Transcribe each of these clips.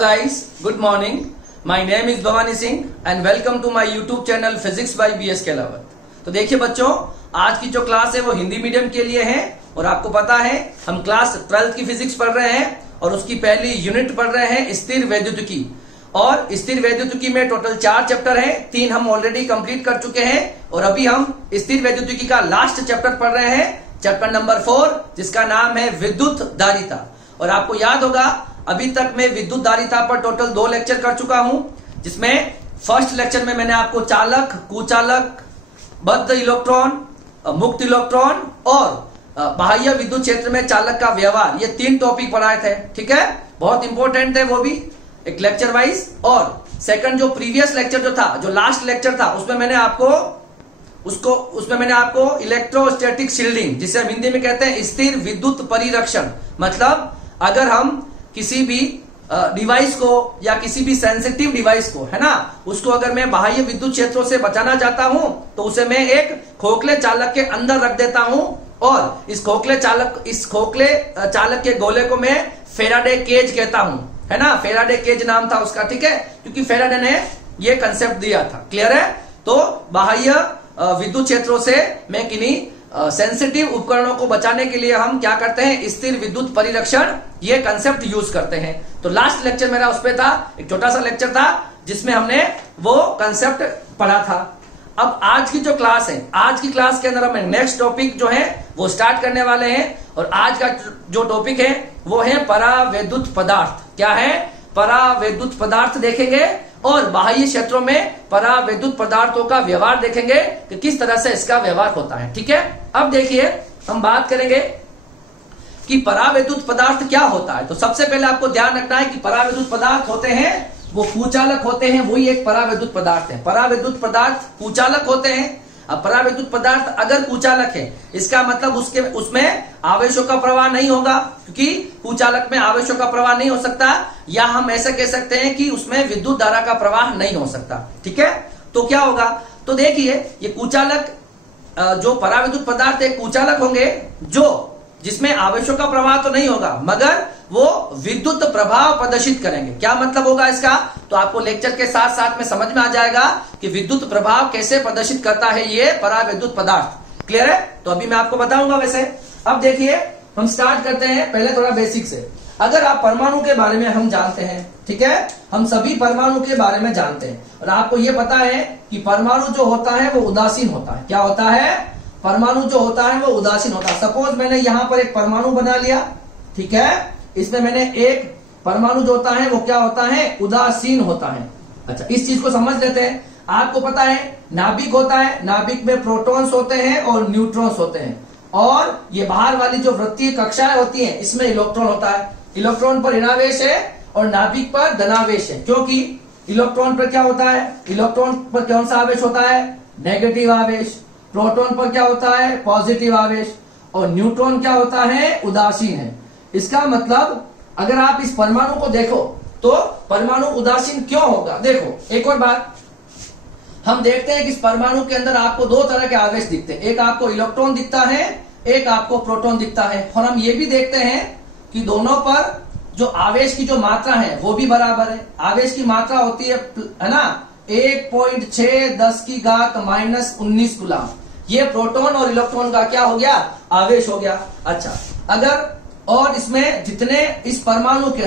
guys, good morning. My name is Bhavani Singh and welcome to my YouTube channel Physics by BS Kelawat. तो देखिए बच्चों, आज की जो क्लास है वो हिंदी मीडियम के लिए है और आपको पता है हम क्लास 12th की फिजिक्स पढ़ रहे हैं और उसकी पहली यूनिट पढ़ रहे हैं स्थिर वैद्युतिकी। और स्थिर वैद्युतिकी में टोटल 4 चैप्टर हैं, 3 हम ऑलरेडी कंप्लीट कर चुके हैं और अभी हम स्थिर वैद्युतिकी का लास्ट चैप्टर पढ़ रहे हैं, चैप्टर नंबर 4, जिसका नाम है विद्युत धारिता। और आपको याद होगा अभी तक मैं विद्युत धारिता पर टोटल 2 लेक्चर कर चुका हूं, जिसमें फर्स्ट लेक्चर में मैंने आपको चालक, कुचालक, बद्ध इलेक्ट्रॉन, मुक्त इलेक्ट्रॉन और बाह्य विद्युत क्षेत्र में चालक का व्यवहार, ये 3 टॉपिक पढ़ाए थे। ठीक है, बहुत इंपॉर्टेंट है वो भी एक लेक्चर वाइज। और सेकंड जो प्रीवियस लेक्चर जो था, जो लास्ट लेक्चर था, उसमें मैंने आपको इलेक्ट्रोस्टैटिक शील्डिंग, जिसे हम हिंदी में कहते हैं स्थिर विद्युत परिरक्षण, मतलब अगर हम किसी भी डिवाइस को या किसी भी सेंसिटिव डिवाइस को, है ना, उसको अगर मैं बाह्य विद्युत क्षेत्रों से बचाना चाहता हूं तो उसे मैं एक खोखले चालक के अंदर रख देता हूं और इस खोखले चालक के गोले को मैं फेराडे केज कहता हूं, है ना। फेराडे केज नाम था उसका, ठीक है, क्योंकि फेराडे ने ये कंसेप्ट दिया था। क्लियर है? तो बाह्य विद्युत क्षेत्रों से मैं किन्हीं सेंसिटिव उपकरणों को बचाने के लिए हम क्या करते हैं, स्थिर विद्युत परिरक्षण, ये कंसेप्ट यूज करते हैं। तो लास्ट लेक्चर मेरा उस पे था, एक छोटा सा लेक्चर था जिसमें हमने वो कंसेप्ट पढ़ा था। अब आज की जो क्लास है, आज की क्लास के अंदर हम नेक्स्ट टॉपिक जो है वो स्टार्ट करने वाले हैं और आज का जो टॉपिक है वो है परावैद्युत पदार्थ। क्या है? परावैद्युत पदार्थ देखेंगे और बाह्य क्षेत्रों में परावैद्युत पदार्थों का व्यवहार देखेंगे कि किस तरह से इसका व्यवहार होता है। ठीक है, अब देखिए हम बात करेंगे कि परावैद्युत पदार्थ क्या होता है। तो सबसे पहले आपको ध्यान रखना है कि परावैद्युत पदार्थ होते हैं वो कुचालक होते हैं, वही एक परावैद्युत पदार्थ है। परावैद्युत पदार्थ कुचालक होते हैं। अब परावैद्युत पदार्थ अगर कुचालक है, इसका मतलब उसमें आवेशों का प्रवाह नहीं होगा, क्योंकि कुचालक में आवेशों का प्रवाह नहीं हो सकता, या हम ऐसा कह सकते हैं कि उसमें विद्युत धारा का प्रवाह नहीं हो सकता। ठीक है, तो क्या होगा? तो देखिए ये कुचालक, जो परावैद्युत पदार्थ है कुचालक होंगे, जो जिसमें आवेशों का प्रवाह तो नहीं होगा मगर वो विद्युत प्रभाव प्रदर्शित करेंगे। क्या मतलब होगा इसका? तो आपको लेक्चर के साथ साथ में समझ में आ जाएगा कि विद्युत प्रभाव कैसे प्रदर्शित करता है ये परावैद्युत पदार्थ। क्लियर है? तो अभी मैं आपको बताऊंगा। वैसे अब देखिए हम स्टार्ट करते हैं पहले थोड़ा बेसिक से। अगर आप परमाणु के बारे में हम जानते हैं, ठीक है, हम सभी परमाणु के बारे में जानते हैं और आपको ये पता है कि परमाणु जो होता है वो उदासीन होता है। क्या होता है? परमाणु जो होता है वो उदासीन होता है। सपोज मैंने यहां पर एक परमाणु बना लिया, ठीक है, इसमें मैंने एक परमाणु जो होता है वो क्या होता है, उदासीन होता है। अच्छा, इस चीज को समझ लेते हैं। आपको पता है नाभिक होता है, नाभिक में प्रोटॉन्स होते हैं और न्यूट्रॉन्स होते हैं, और ये बाहर वाली जो वृत्तीय कक्षाएं होती हैं इसमें इलेक्ट्रॉन होता है। इलेक्ट्रॉन पर ऋणावेश है और नाभिक पर धनावेश है, क्योंकि इलेक्ट्रॉन पर क्या होता है, इलेक्ट्रॉन पर कौन सा आवेश होता है, नेगेटिव आवेश। प्रोटॉन पर क्या होता है, पॉजिटिव आवेश। और न्यूट्रॉन क्या होता है, उदासीन है। इसका मतलब अगर आप इस परमाणु को देखो तो परमाणु उदासीन क्यों होगा? देखो एक और बात हम देखते हैं कि इस परमाणु के अंदर आपको 2 तरह के आवेश दिखते हैं, एक आपको इलेक्ट्रॉन दिखता है, एक आपको प्रोटॉन दिखता है। और हम ये भी देखते हैं कि दोनों पर जो आवेश की जो मात्रा है वो भी बराबर है। आवेश की मात्रा होती है ना 1.6 -19 कूलम। ये प्रोटॉन और इलेक्ट्रॉन का क्या हो गया, आवेश हो गया। अच्छा, अगर और इसमें जितने इस परमाणु के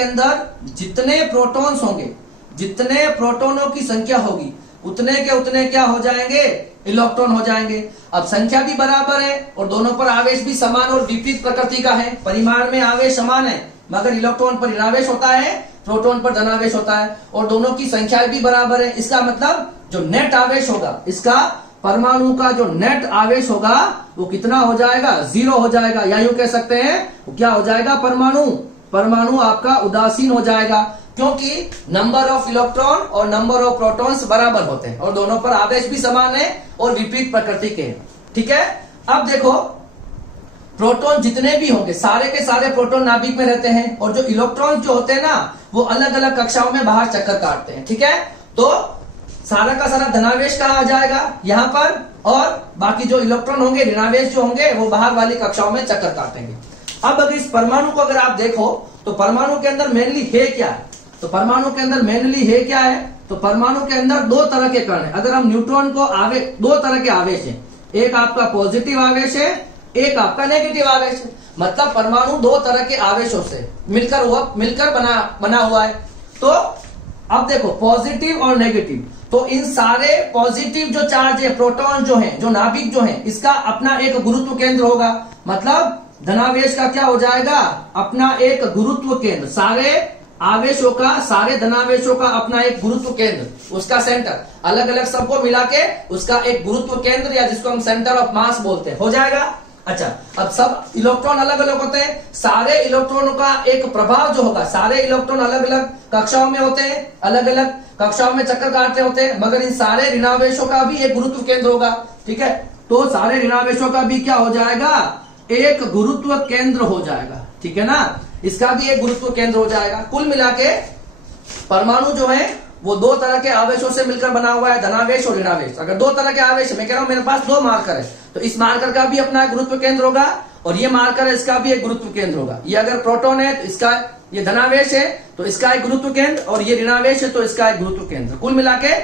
अंदर जितने प्रोटॉन्स होंगे, जितने प्रोटॉनों की संख्या होगी उतने के उतने क्या हो जाएंगे, इलेक्ट्रॉन हो जाएंगे। अब संख्या भी बराबर है और दोनों पर आवेश भी समान और विपरीत प्रकृति का है। परिमाण में आवेश समान है मगर इलेक्ट्रॉन पर ऋणावेश होता है, प्रोटॉन पर धनावेश होता है, और दोनों की संख्या भी बराबर है। इसका मतलब जो नेट आवेश होगा, इसका परमाणु का जो नेट आवेश होगा वो कितना हो जाएगा, 0 हो जाएगा, या यूं कह सकते हैं वो क्या हो जाएगा, परमाणु आपका उदासीन हो जाएगा, क्योंकि नंबर ऑफ इलेक्ट्रॉन और नंबर ऑफ प्रोटॉन्स बराबर होते हैं और दोनों पर आवेश भी समान है और विपरीत प्रकृति के हैं। ठीक है, अब देखो प्रोटॉन जितने भी होंगे सारे के सारे प्रोटॉन नाभिक में रहते हैं, और जो इलेक्ट्रॉन जो होते हैं ना वो अलग अलग कक्षाओं में बाहर चक्कर काटते हैं। ठीक है, तो सारा का सारा धनावेश कहाँ आ जाएगा, यहाँ पर, और बाकी जो इलेक्ट्रॉन होंगे, ऋणावेश जो होंगे, वो बाहर वाली कक्षाओं में चक्कर काटेंगे। अब अगर इस परमाणु को अगर आप देखो तो परमाणु के अंदर मेनली है क्या है? तो परमाणु के अंदर मेनली है क्या है? तो परमाणु के अंदर दो तरह के कण है। अगर हम न्यूट्रॉन को दो तरह के आवेश है, एक आपका पॉजिटिव आवेश है, एक आपका नेगेटिव आवेश है। मतलब परमाणु दो तरह के आवेशों से मिलकर बना हुआ है। तो अब देखो पॉजिटिव और नेगेटिव, तो इन सारे पॉजिटिव जो चार्ज है, प्रोटॉन जो है, जो नाभिक जो है, इसका अपना एक गुरुत्व केंद्र होगा। मतलब धनावेश का क्या हो जाएगा? अपना एक गुरुत्व केंद्र। सारे आवेशों का, सारे धनावेशों का अपना एक गुरुत्व केंद्र, उसका सेंटर, अलग अलग सबको मिला के उसका एक गुरुत्व केंद्र, या जिसको हम सेंटर ऑफ मास बोलते हैं, हो जाएगा। अच्छा, अब सब इलेक्ट्रॉन अलग अलग होते हैं, सारे इलेक्ट्रॉनों का एक प्रभाव जो होगा, सारे इलेक्ट्रॉन अलग अलग कक्षाओं में होते हैं, अलग अलग कक्षाओं में चक्कर काटते होते हैं, मगर इन सारे ऋणावेशों का भी एक गुरुत्व केंद्र होगा। ठीक है, तो सारे ऋणावेशों का भी क्या हो जाएगा? एक गुरुत्व केंद्र हो जाएगा। ठीक है ना, इसका भी एक गुरुत्व केंद्र हो जाएगा। कुल मिला के परमाणु जो है वो दो तरह के आवेशों से मिलकर बना हुआ है, धनावेश और ऋणावेश। अगर दो तरह के आवेश, मैं कह रहा हूं मेरे पास दो मार्कर है, तो इस मार्कर का भी अपना गुरुत्व केंद्र होगा, और ये मार्कर है, इसका भी एक गुरुत्व केंद्र होगा। ये अगर प्रोटॉन है तो इसका, ये धनावेश है तो इसका एक गुरुत्व केंद्र, और ये ऋणावेश है तो इसका एक गुरुत्व केंद्र। कुल मिला के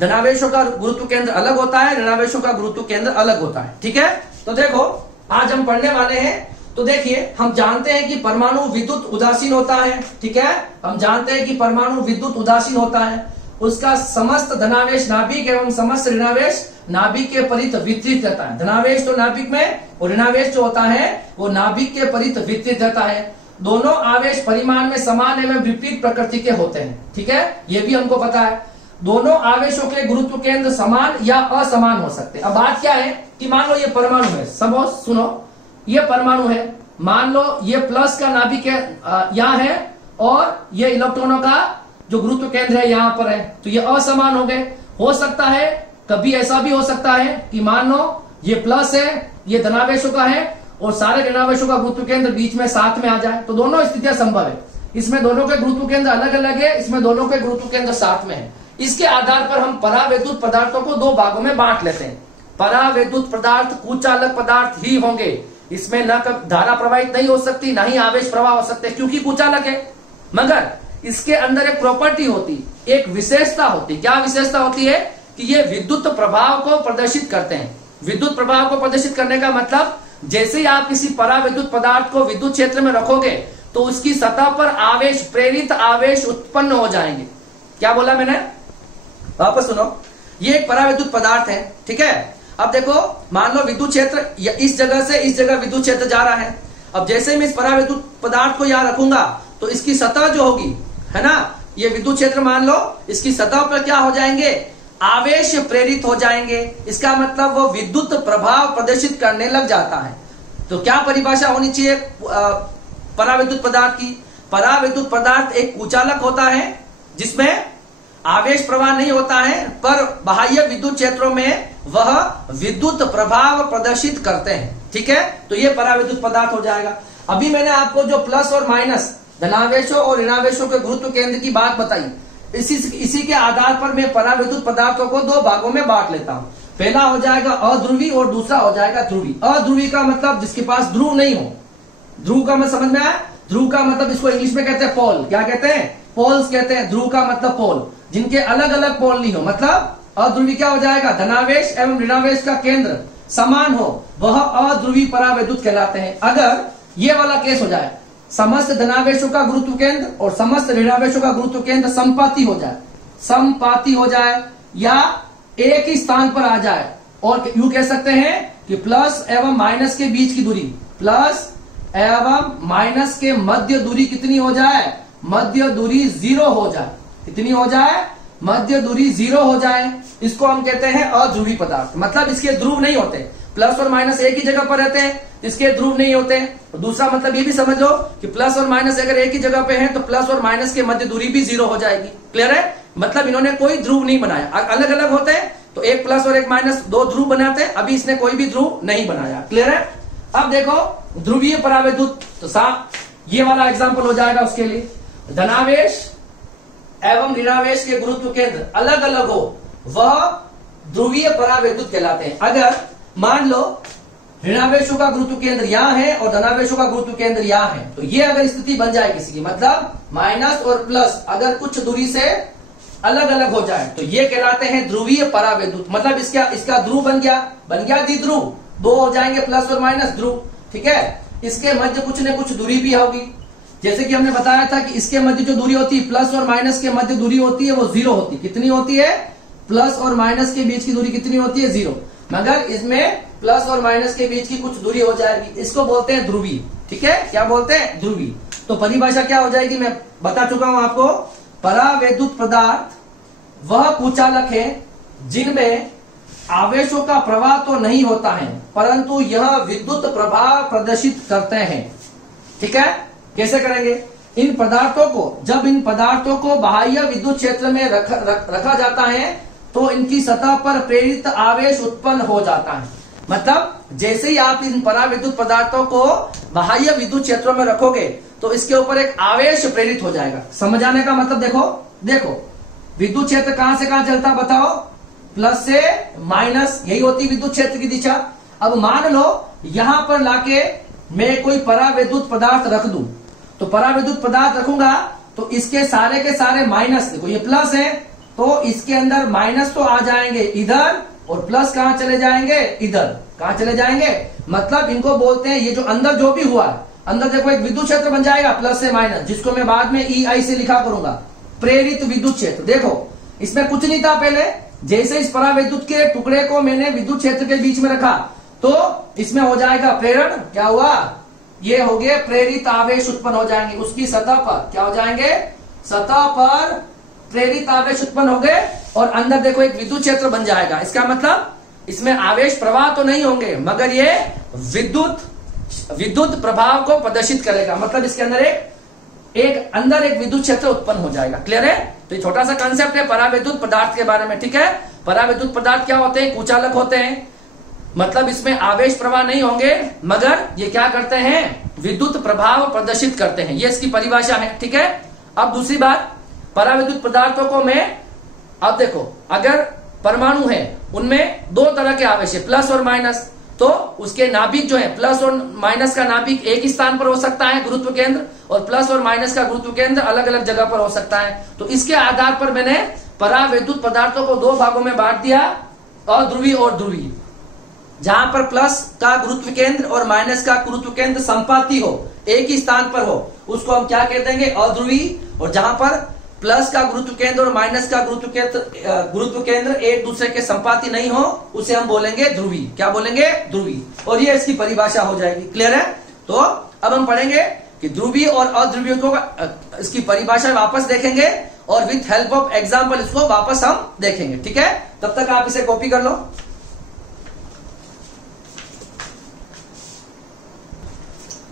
धनावेशों का गुरुत्व केंद्र अलग होता है, ऋणावेशों का गुरुत्व केंद्र अलग होता है। ठीक है, तो देखो आज हम पढ़ने वाले हैं। तो देखिए, हम जानते हैं कि परमाणु विद्युत उदासीन होता है। ठीक है, हम जानते हैं कि परमाणु विद्युत उदासीन होता है। उसका समस्त धनावेश नाभिक एवं समस्त ऋणावेश नाभिक के परित वितरित रहता है। धनावेश तो नाभिक में, और ऋणावेश जो होता है वो नाभिक के परित वितरित रहता है। दोनों आवेश परिमाण में समान एवं विपरीत प्रकृति के होते हैं। ठीक है, ये भी हमको पता है। दोनों आवेशों के गुरुत्व केंद्र समान या असमान हो सकते हैं। अब बात क्या है कि मान लो ये परमाणु है, सब सुनो, ये परमाणु है, मान लो ये प्लस का नाभिक है यहाँ है, और ये इलेक्ट्रॉनों का जो गुरुत्व केंद्र है यहाँ पर है, तो ये असमान हो गए। हो सकता है कभी ऐसा भी हो सकता है कि मान लो ये प्लस है, ये धनावेशों का है, और सारे ऋणावेशों का गुरुत्व केंद्र बीच में साथ में आ जाए, तो दोनों स्थितियां संभव है। इसमें दोनों के गुरुत्व केंद्र अलग अलग है, इसमें दोनों के गुरुत्व केंद्र साथ में है। इसके आधार पर हम परावैद्युत पदार्थों को दो भागों में बांट लेते हैं। परावैद्युत पदार्थ कुचालक पदार्थ ही होंगे, इसमें न धारा प्रवाहित नहीं हो सकती, न ही आवेश प्रवाह हो सकते, क्योंकि कुचालक है। मगर इसके अंदर एक प्रॉपर्टी होती, एक विशेषता होती। क्या विशेषता होती है? कि ये विद्युत प्रभाव को प्रदर्शित करते हैं। विद्युत प्रभाव को प्रदर्शित करने का मतलब, जैसे ही आप किसी परावैद्युत पदार्थ को विद्युत क्षेत्र में रखोगे तो उसकी सतह पर आवेश, प्रेरित आवेश उत्पन्न हो जाएंगे। क्या बोला मैंने? वापस सुनो, ये एक परावैद्युत पदार्थ है। ठीक है, अब देखो मान लो विद्युत क्षेत्र इस जगह से इस जगह विद्युत क्षेत्र जा रहा है। अब जैसे मैं इस परावैद्युत पदार्थ को यहां रखूंगा तो इसकी सतह जो होगी, है ना, ये विद्युत क्षेत्र मान लो, इसकी सतह पर क्या हो जाएंगे? आवेश प्रेरित हो जाएंगे। इसका मतलब वो विद्युत प्रभाव प्रदर्शित करने लग जाता है। तो क्या परिभाषा होनी चाहिए परावैद्युत पदार्थ की? परावैद्युत पदार्थ एक कुचालक होता है जिसमें आवेश प्रवाह नहीं होता है, पर बाह्य विद्युत क्षेत्रों में वह विद्युत प्रभाव प्रदर्शित करते हैं। ठीक है, तो ये परावैद्युत पदार्थ हो जाएगा। अभी मैंने आपको जो प्लस और माइनस, धनावेशों और ऋणावेशों के गुरुत्व केंद्र की बात बताई, इसी के आधार पर मैं परावैद्युत पदार्थों को दो भागों में बांट लेता हूं। पहला हो जाएगा अध्रुवी और दूसरा हो जाएगा ध्रुवी। अध्रुवी का मतलब जिसके पास ध्रुव नहीं हो। ध्रुव का मतलब समझ में आया? ध्रुव का मतलब इसको इंग्लिश में कहते हैं पोल। क्या कहते हैं? पोल्स कहते हैं। ध्रुव का मतलब पोल, जिनके अलग अलग पोल नहीं हो। मतलब अध्रुवी क्या हो जाएगा? धनावेश एवं ऋणावेश का केंद्र समान हो, वह अध्रुवी परावैद्युत कहलाते हैं। अगर ये वाला केस हो जाए, समस्त धनावेशों का गुरुत्व केंद्र और समस्त ऋणावेशों का गुरुत्व केंद्र समपाती हो जाए, समपाती हो जाए, या एक ही स्थान पर आ जाए, और यूं कह सकते हैं कि प्लस एवं माइनस के बीच की दूरी, प्लस एवं माइनस के मध्य दूरी कितनी हो जाए? मध्य दूरी 0 हो जाए। कितनी हो जाए? मध्य दूरी 0 हो जाए, इसको हम कहते हैं अध्रुवी पदार्थ। मतलब इसके ध्रुव नहीं होते, प्लस और माइनस एक ही जगह पर रहते हैं, इसके ध्रुव नहीं होते। तो दूसरा मतलब ये भी समझ लो कि प्लस और माइनस अगर एक ही जगह पे है तो प्लस और माइनस के मध्य दूरी भी 0 हो जाएगी। क्लियर है? मतलब इन्होंने कोई ध्रुव नहीं बनाया। अलग अलग होते हैं तो एक प्लस और एक माइनस दो ध्रुव बनाते हैं, अभी इसने कोई भी ध्रुव नहीं बनाया। क्लियर है? अब देखो ध्रुवीय परावैद्युत, तो साफ ये वाला एग्जाम्पल हो जाएगा उसके लिए। धनावेश एवं ऋणावेश के गुरुत्व केंद्र अलग अलग हो, वह ध्रुवीय परावैद्युत कहलाते हैं। अगर मान लो ऋणावेशों का गुरुत्व केंद्र यहाँ है और धनावेशों का गुरुत्व केंद्र यहाँ है। तो ये अगर स्थिति बन जाए किसी की, मतलब माइनस और प्लस अगर कुछ दूरी से अलग अलग हो जाए, तो ये कहलाते हैं ध्रुवीय परावैद्युत। मतलब इसका ध्रुव बन गया द्विध्रुव, दो हो जाएंगे प्लस और माइनस ध्रुव, ठीक है। इसके मध्य कुछ न कुछ दूरी भी होगी, जैसे कि हमने बताया था कि इसके मध्य जो दूरी होती है, प्लस और माइनस के मध्य दूरी होती है, वो 0 होती है। कितनी होती है? प्लस और माइनस के बीच की दूरी कितनी होती है? 0। मगर इसमें प्लस और माइनस के बीच की कुछ दूरी हो जाएगी, इसको बोलते हैं ध्रुवी, ठीक है। क्या बोलते हैं? ध्रुवी। तो परिभाषा क्या हो जाएगी, मैं बता चुका हूं आपको। परावैद्युत पदार्थ वह कुचालक है जिनमें आवेशों का प्रवाह तो नहीं होता है, परंतु यह विद्युत प्रभाव प्रदर्शित करते हैं, ठीक है। कैसे करेंगे? इन पदार्थों को बाह्य विद्युत क्षेत्र में रखा जाता है तो इनकी सतह पर प्रेरित आवेश उत्पन्न हो जाता है। मतलब जैसे ही आप इन परावैद्युत पदार्थों को बाह्य विद्युत क्षेत्रों में रखोगे तो इसके ऊपर एक आवेश प्रेरित हो जाएगा। समझ आने का मतलब देखो विद्युत क्षेत्र कहां से कहां चलता है बताओ? प्लस से माइनस, यही होती विद्युत क्षेत्र की दिशा। अब मान लो यहां पर लाके मैं कोई परावैद्युत पदार्थ रख दूं, तो परावैद्युत पदार्थ रखूंगा तो इसके सारे के सारे माइनस, देखो ये प्लस है तो इसके अंदर माइनस तो आ जाएंगे इधर, और प्लस कहां चले जाएंगे? इधर। कहां चले जाएंगे? मतलब इनको बोलते हैं, ये जो अंदर जो भी हुआ है, अंदर देखो एक विद्युत क्षेत्र बन जाएगा प्लस से माइनस, जिसको मैं बाद में EI से लिखा करूंगा, प्रेरित विद्युत क्षेत्र। देखो इसमें कुछ नहीं था पहले, जैसे इस परावैद्युत के टुकड़े को मैंने विद्युत क्षेत्र के बीच में रखा तो इसमें हो जाएगा प्रेरण। क्या हुआ? ये हो गए प्रेरित आवेश उत्पन्न हो जाएंगे उसकी सतह पर। क्या हो जाएंगे? सतह पर प्रेरित आवेश उत्पन्न हो गए और अंदर देखो एक विद्युत क्षेत्र बन जाएगा। इसका मतलब इसमें आवेश प्रवाह तो नहीं होंगे, मगर ये विद्युत प्रभाव को प्रदर्शित करेगा। मतलब इसके अंदर अंदर एक विद्युत क्षेत्र उत्पन्न हो जाएगा। क्लियर है? तो ये छोटा सा कंसेप्ट है परावैद्युत पदार्थ के बारे में, ठीक है। परावैद्युत पदार्थ क्या होते हैं? कुचालक होते हैं। मतलब इसमें आवेश प्रवाह नहीं होंगे, मगर ये क्या करते हैं? विद्युत प्रभाव प्रदर्शित करते हैं। ये इसकी परिभाषा है, ठीक है। अब दूसरी बात, परावैद्युत पदार्थों को मैं, अब देखो अगर परमाणु है उनमें दो तरह के आवेश है, प्लस और माइनस, तो उसके नाभिक जो है, प्लस और माइनस का नाभिक एक ही स्थान पर हो सकता है गुरुत्व केंद्र, और प्लस और माइनस का गुरुत्व केंद्र अलग अलग जगह पर हो सकता है। तो इसके आधार पर मैंने परावैद्युत पदार्थों को दो भागों में बांट दिया, अध्रुवी और ध्रुवी। जहां पर प्लस का गुरुत्व केंद्र और माइनस का गुरुत्व केंद्र संपाती हो, एक ही स्थान पर हो, उसको हम क्या कह देंगे? अध्रुवी। और जहां पर प्लस का गुरुत्व केंद्र और माइनस का गुरुत्व केंद्र एक दूसरे के संपाती नहीं हो, उसे हम बोलेंगे ध्रुवी। क्या बोलेंगे? ध्रुवी। और ये इसकी परिभाषा हो जाएगी। क्लियर है? तो अब हम पढ़ेंगे कि ध्रुवी और अध्रुवी को इसकी परिभाषा वापस देखेंगे और विथ हेल्प ऑफ एग्जाम्पल इसको वापस हम देखेंगे, ठीक है। तब तक आप इसे कॉपी कर लो।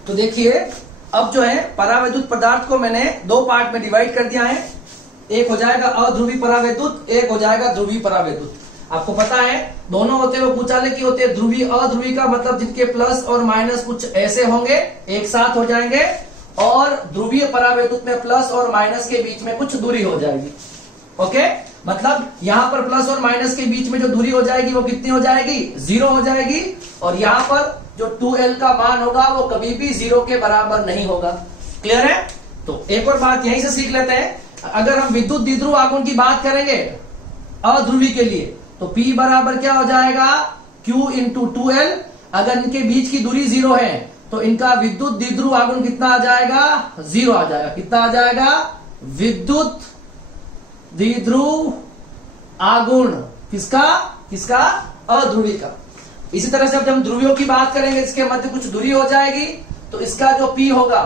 तो देखिए अब जो है परावैद्युत पदार्थ को मैंने दो पार्ट में डिवाइड कर दिया है। एक हो जाएगा अध्रुवी परावैद्युत, एक हो जाएगा ध्रुवी परावैद्युत। आपको पता है दोनों होते हैं वो कुचालक की होते हैं। ध्रुवी अध्रुवी का मतलब जिनके प्लस और माइनस कुछ ऐसे होंगे, एक साथ हो जाएंगे, और ध्रुवीय परावैद्युत में प्लस और माइनस के बीच में कुछ दूरी हो जाएगी। ओके, मतलब यहां पर प्लस और माइनस के बीच में जो दूरी हो जाएगी वो कितनी हो जाएगी? 0 हो जाएगी। और यहां पर जो 2L का मान होगा वो कभी भी 0 के बराबर नहीं होगा। क्लियर है? तो एक और बात यहीं से सीख लेते हैं। अगर हम विद्युत द्विध्रुव आघूर्ण की बात करेंगे अध्रुवी के लिए, तो P बराबर क्या हो जाएगा? Q into 2L। अगर इनके बीच की दूरी 0 है तो इनका विद्युत द्विध्रुव आघूर्ण कितना आ जाएगा? 0 आ जाएगा। कितना आ जाएगा? विद्युत द्विध्रुव आघूर्ण किसका? अध्रुवी का। इसी तरह से अब जब हम ध्रुवियों की बात करेंगे, इसके मध्य कुछ दूरी हो जाएगी, तो इसका जो P होगा,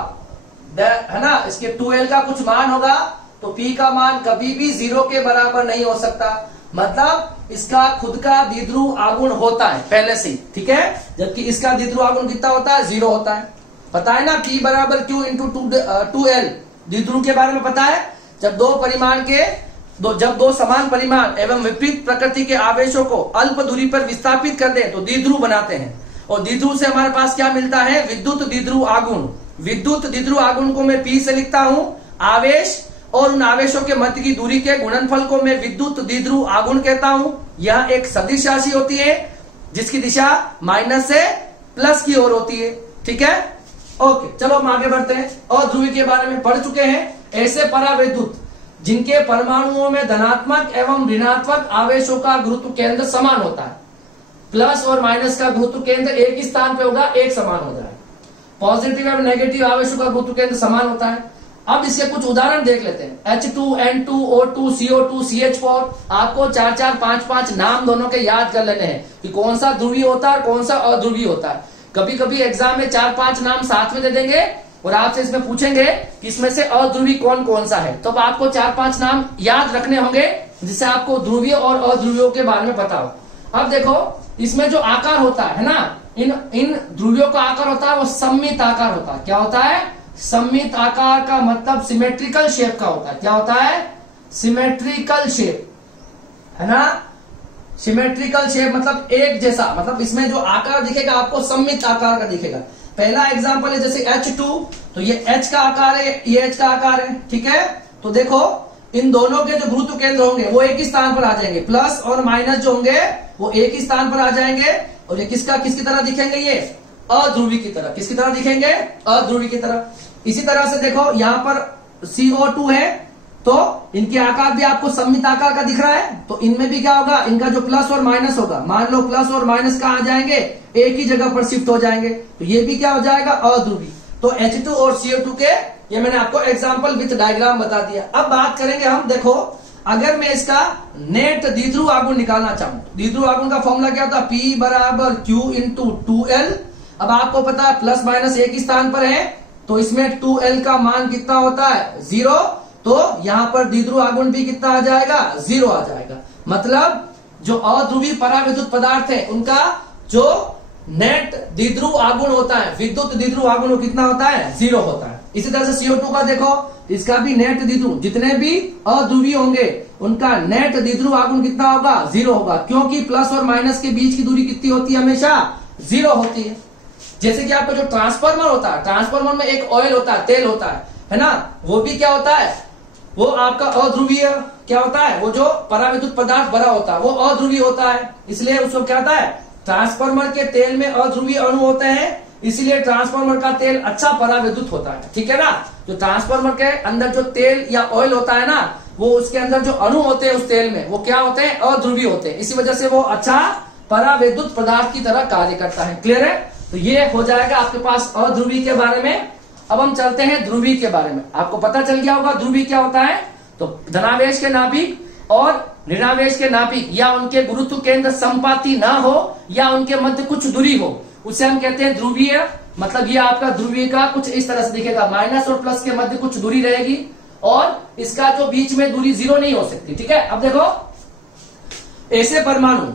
है ना, इसके 2L का कुछ मान होगा, तो P का मान कभी भी 0 के बराबर नहीं हो सकता। मतलब इसका खुद का द्विध्रुव आघूर्ण होता है पहले से, ठीक है। जबकि इसका द्विध्रुव आघूर्ण कितना होता है? 0 होता है। पता है ना, P बराबर Q इंटू 2L। द्विध्रुव के बारे में पता है, जब दो समान परिमाण एवं विपरीत प्रकृति के आवेशों को अल्प दूरी पर विस्थापित कर दें तो द्विध्रुव बनाते हैं। और द्विध्रुव से हमारे पास क्या मिलता है? विद्युत द्विध्रुव आघूर्ण। विद्युत द्विध्रुव आघूर्ण को मैं P से लिखता हूं, आवेश और उन आवेशों के मध्य की दूरी के गुणनफल को मैं विद्युत द्विध्रुव आघूर्ण कहता हूं। यह एक सदिश राशि होती है जिसकी दिशा माइनस से प्लस की ओर होती है। ठीक है, ओके, चलो हम आगे बढ़ते हैं। अध्रुवी के बारे में पढ़ चुके हैं। ऐसे परावैद्युत जिनके परमाणुओं में धनात्मक एवं ऋणात्मक आवेशों का गुरुत्व केंद्र समान होता है, प्लस और माइनस का गुरुत्व केंद्र एक ही स्थान पे होगा, एक समान हो जाएगा। पॉजिटिव एवं नेगेटिव आवेशों का गुरुत्व केंद्र समान होता है। अब इसके कुछ उदाहरण देख लेते हैं। H2, N2, O2, CO2, CH4। आपको 4-4, 5-5 नाम दोनों के याद कर लेने हैं कि कौन सा ध्रुवीय होता है, कौन सा अध्रुवीय होता है। कभी कभी एग्जाम में 4-5 नाम साथ में दे देंगे और आपसे इसमें पूछेंगे कि इसमें से अध्रुवीय कौन कौन सा है, तो आपको 4-5 नाम याद रखने होंगे जिससे आपको ध्रुवीय और अध्रुवियों के बारे में पता हो। अब देखो, इसमें जो आकार होता है ना, इन ध्रुवियों का आकार होता है वो सममित आकार होता है। क्या होता है? सममित आकार का मतलब सिमेट्रिकल शेप का होता है। क्या होता है? सिमेट्रिकल शेप, है ना। सिमेट्रिकल शेप मतलब एक जैसा, मतलब इसमें जो आकार दिखेगा आपको सममित आकार का दिखेगा। पहला एग्जांपल है जैसे H2, तो ये H का आकार है, ये H का आकार है। ठीक है, तो देखो इन दोनों के जो गुरुत्व केंद्र होंगे वो एक ही स्थान पर आ जाएंगे, प्लस और माइनस जो होंगे वो एक ही स्थान पर आ जाएंगे। और ये किसकी तरह दिखेंगे? ये अध्रुवी की तरह। किसकी तरह दिखेंगे? अध्रुवी की तरह। इसी तरह से देखो यहाँ पर CO2 है, तो इनके आकार भी आपको सममित आकार का दिख रहा है, तो इनमें भी क्या होगा, इनका जो प्लस और माइनस होगा, मान लो प्लस और माइनस कहाँ आ जाएंगे, एक ही जगह पर शिफ्ट हो जाएंगे, तो ये भी क्या हो जाएगा, अध्रुवी। तो H2 और CO2 के ये मैंने आपको एग्जाम्पल विथ डायग्राम बता दिया। अब बात करेंगे हम, देखो अगर मैं इसका नेट द्विध्रुव आघूर्ण निकालना चाहूं, द्विध्रुव आघूर्ण का फॉर्मूला क्या होता है, P बराबर Q इंटू 2L। अब आपको पता है प्लस माइनस एक ही स्थान पर है, तो इसमें 2L का मान कितना होता है, 0। तो यहां पर द्विध्रुव आघूर्ण भी कितना आ जाएगा, 0 आ जाएगा। मतलब जो अध्रुवी परावैद्युत पदार्थ है उनका जो नेट द्विध्रुव आघूर्ण होता है, विद्युत द्विध्रुव आघूर्ण कितना होता है, 0 होता है। इसी तरह से CO2 का देखो, इसका भी नेट द्विध्रुव, जितने भी अध्रुवीय होंगे उनका नेट द्विध्रुव आघूर्ण कितना होगा, 0 होगा, क्योंकि प्लस और माइनस के बीच की दूरी कितनी होती है, हमेशा 0 होती है। जैसे कि आपका जो ट्रांसफार्मर होता है, ट्रांसफार्मर में एक ऑयल होता है, तेल होता है ना, वो भी क्या होता है, वो आपका अध्रुवीय क्या होता है, वो जो परावैद्युत पदार्थ भरा होता है वो अध्रुवीय होता है, इसलिए उसको क्या होता है, ट्रांसफार्मर के तेल में अध्रुवीय अणु होते हैं, इसलिए ट्रांसफार्मर का तेल अच्छा परावैद्युत होता है। ठीक है ना, जो ट्रांसफार्मर के अंदर जो तेल या ऑयल होता है ना, वो उसके अंदर जो अणु होते हैं उस तेल में, वो क्या होते हैं, अध्रुवीय होते हैं, इसी वजह से वो अच्छा परावैद्युत पदार्थ की तरह कार्य करता है। क्लियर है, तो ये हो जाएगा आपके पास अध्रुवी के बारे में। अब हम चलते हैं ध्रुवी के बारे में। आपको पता चल गया होगा ध्रुवी क्या होता है, तो धनावेश के नाभिक और ऋणावेश के नाभिक या उनके गुरुत्व केंद्र संपाती ना हो या उनके मध्य कुछ दूरी हो, उसे हम कहते हैं ध्रुवीय। मतलब ये आपका ध्रुवीय का कुछ इस तरह से दिखेगा, माइनस और प्लस के मध्य कुछ दूरी रहेगी और इसका जो बीच में दूरी 0 नहीं हो सकती। ठीक है, अब देखो ऐसे परमाणु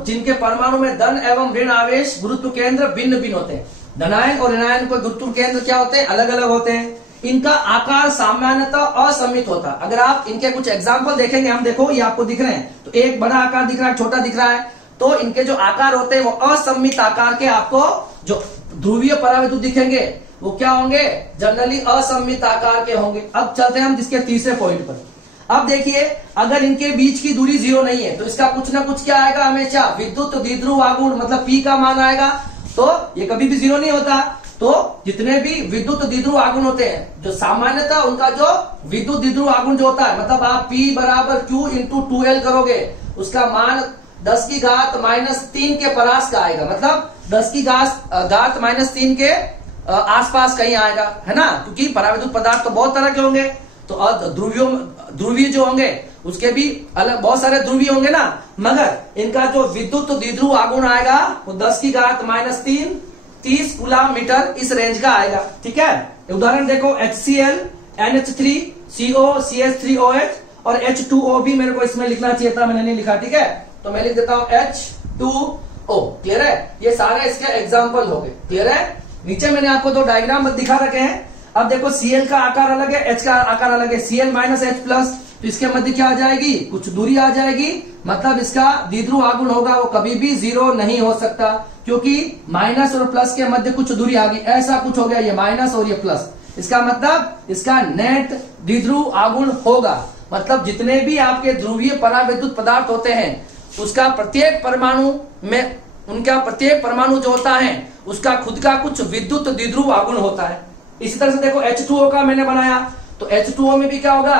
जिनके परमाणु में धन एवं ऋण आवेश गुरुत्व केंद्र भिन्न भिन्न होते हैं। धनायन और ऋणायन को गुरुत्व केंद्र क्या होते हैं, अलग अलग होते हैं। इनका आकार सामान्यतः असममित होता है। अगर आप इनके कुछ एग्जाम्पल देखेंगे, हम देखो ये आपको दिख रहे हैं, तो एक बड़ा आकार दिख रहा है, छोटा दिख रहा है, तो इनके जो आकार होते हैं वो असममित आकार के आपको जो ध्रुवीय परावैद्युत दिखेंगे वो क्या होंगे, जनरली असममित आकार के होंगे। अब चलते हैं हम जिसके तीसरे पॉइंट पर। अब देखिए अगर इनके बीच की दूरी 0 नहीं है तो इसका कुछ ना कुछ क्या आएगा, हमेशा विद्युत द्विध्रुव आघूर्ण मतलब P का मान आएगा, तो ये कभी भी 0 नहीं होता। तो जितने भी विद्युत द्विध्रुव आघूर्ण होते हैं जो सामान्यतः उनका जो विद्युत द्विध्रुव आघूर्ण जो होता है, मतलब आप P बराबर Q इंटू 2L करोगे, उसका मान 10 की घात -3 के परास का आएगा, मतलब 10 की घात -3 के आसपास कहीं आएगा, है ना, क्योंकि परावैद्युत पदार्थ तो बहुत तरह के होंगे। तो ध्रुवीय जो होंगे उसके भी अलग बहुत सारे ध्रुवीय होंगे ना, मगर इनका जो विद्युत द्विध्रुव आघूर्ण आएगा वो 10 की घात -3 30 कूलम मीटर इस रेंज का आएगा। ठीक है, उदाहरण देखो HCl, NH3, CO, CH3OH और H2O भी मेरे को इसमें लिखना चाहिए था, मैंने नहीं लिखा। ठीक है, तो मैं लिख देता हूं H2O। क्लियर है, ये सारे इसके एग्जाम्पल हो गए। क्लियर है, नीचे मैंने आपको 2 डायग्राम दिखा रखे हैं। अब देखो Cl का आकार अलग है, H का आकार अलग है, Cl -H+, तो इसके मध्य क्या आ जाएगी, कुछ दूरी आ जाएगी, मतलब इसका द्विध्रुव आघूर्ण होगा वो कभी भी 0 नहीं हो सकता, क्योंकि माइनस और प्लस के मध्य कुछ दूरी आ गई, ऐसा कुछ हो गया, ये माइनस और ये प्लस, इसका मतलब इसका नेट द्विध्रुव आघूर्ण होगा। मतलब जितने भी आपके ध्रुवीय परावैद्युत पदार्थ होते हैं उसका प्रत्येक परमाणु में उनका प्रत्येक परमाणु जो होता है उसका खुद का कुछ विद्युत द्विध्रुव आगुण होता है। इसी तरह से देखो H2O का मैंने बनाया, तो H2O में भी क्या होगा,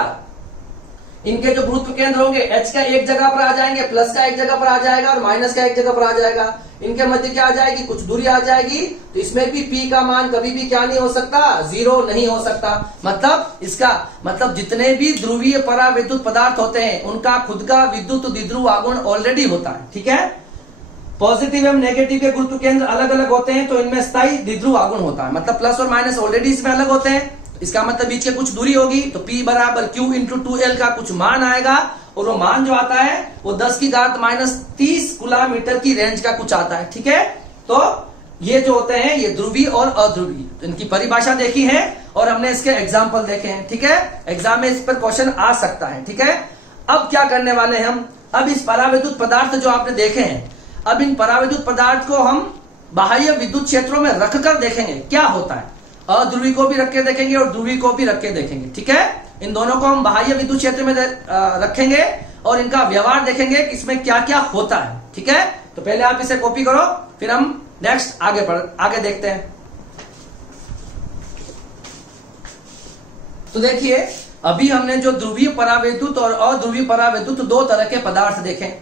इनके जो गुरुत्व केंद्र होंगे H का एक जगह पर आ जाएंगे, प्लस का एक जगह पर आ जाएगा और माइनस का एक जगह पर आ जाएगा। इनके मध्य क्या आ जाएगी, कुछ दूरी आ जाएगी, तो इसमें भी P का मान कभी भी क्या नहीं हो सकता, 0 नहीं हो सकता। मतलब इसका मतलब जितने भी ध्रुवीय परावैद्युत पदार्थ होते हैं उनका खुद का विद्युत द्विध्रुव आगुण ऑलरेडी होता है। ठीक है, पॉजिटिव एवं नेगेटिव के गुरुत्व केंद्र अलग अलग होते हैं तो इनमें स्थायी द्विध्रुव आगुण होता है। मतलब प्लस और माइनस ऑलरेडी इसमें अलग होते हैं, इसका मतलब बीच के कुछ दूरी होगी, तो P बराबर Q इंटू 2L का कुछ मान आएगा और वो मान जो आता है वो 10 की घात -30 कूलम की रेंज का कुछ आता है। ठीक है, तो ये जो होते हैं ये ध्रुवीय और अध्रुवीय, तो इनकी परिभाषा देखी है और हमने इसके एग्जाम्पल देखे हैं। ठीक है, एग्जाम में इस पर क्वेश्चन आ सकता है। ठीक है, अब क्या करने वाले हैं हम, अब इस परावैद्युत पदार्थ जो आपने देखे हैं, अब इन परावैद्युत पदार्थ को हम बाह्य विद्युत क्षेत्रों में रखकर देखेंगे क्या होता है। अध्रुवी को भी रख के देखेंगे और ध्रुवी को भी रख के देखेंगे। ठीक है, इन दोनों को हम बाह्य विद्युत क्षेत्र में रखेंगे और इनका व्यवहार देखेंगे कि इसमें क्या क्या होता है। ठीक है, तो पहले आप इसे कॉपी करो, फिर हम नेक्स्ट आगे देखते हैं। तो देखिए, अभी हमने जो ध्रुवीय परावैद्युत और अध्रुवीय परावैद्युत दो तरह के पदार्थ देखे।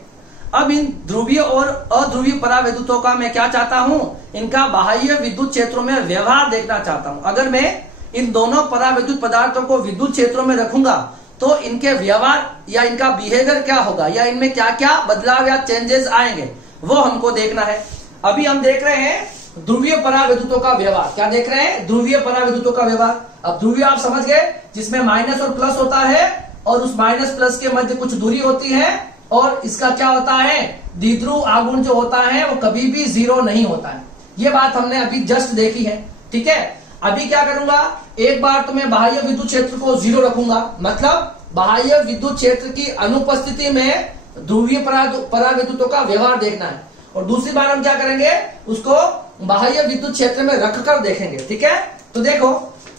अब इन ध्रुवीय और अध्रुवीय परावैद्युतों का मैं क्या चाहता हूं, इनका बाह्य विद्युत क्षेत्रों में व्यवहार देखना चाहता हूं। अगर मैं इन दोनों परावैद्युत पदार्थों को विद्युत क्षेत्रों में रखूंगा तो इनके व्यवहार या इनका बिहेवियर क्या होगा, या इनमें क्या क्या बदलाव या चेंजेस आएंगे, वो हमको देखना है। अभी हम देख रहे हैं ध्रुवीय परावैद्युतों का व्यवहार। क्या देख रहे हैं, ध्रुवीय परावैद्युतों का व्यवहार। अब ध्रुवीय आप समझ गए, जिसमें माइनस और प्लस होता है और उस माइनस प्लस के मध्य कुछ दूरी होती है और इसका क्या होता है, द्विध्रुव आगुण जो होता है वो कभी भी 0 नहीं होता है। ये बात हमने अभी जस्ट देखी है। ठीक है, अभी क्या करूंगा, एक बार तो मैं बाह्य विद्युत क्षेत्र को 0 रखूंगा, मतलब बाह्य विद्युत क्षेत्र की अनुपस्थिति में ध्रुवीय परावैद्युतों का व्यवहार देखना है। और दूसरी बार हम क्या करेंगे, उसको बाह्य विद्युत क्षेत्र में रखकर देखेंगे। ठीक है, तो देखो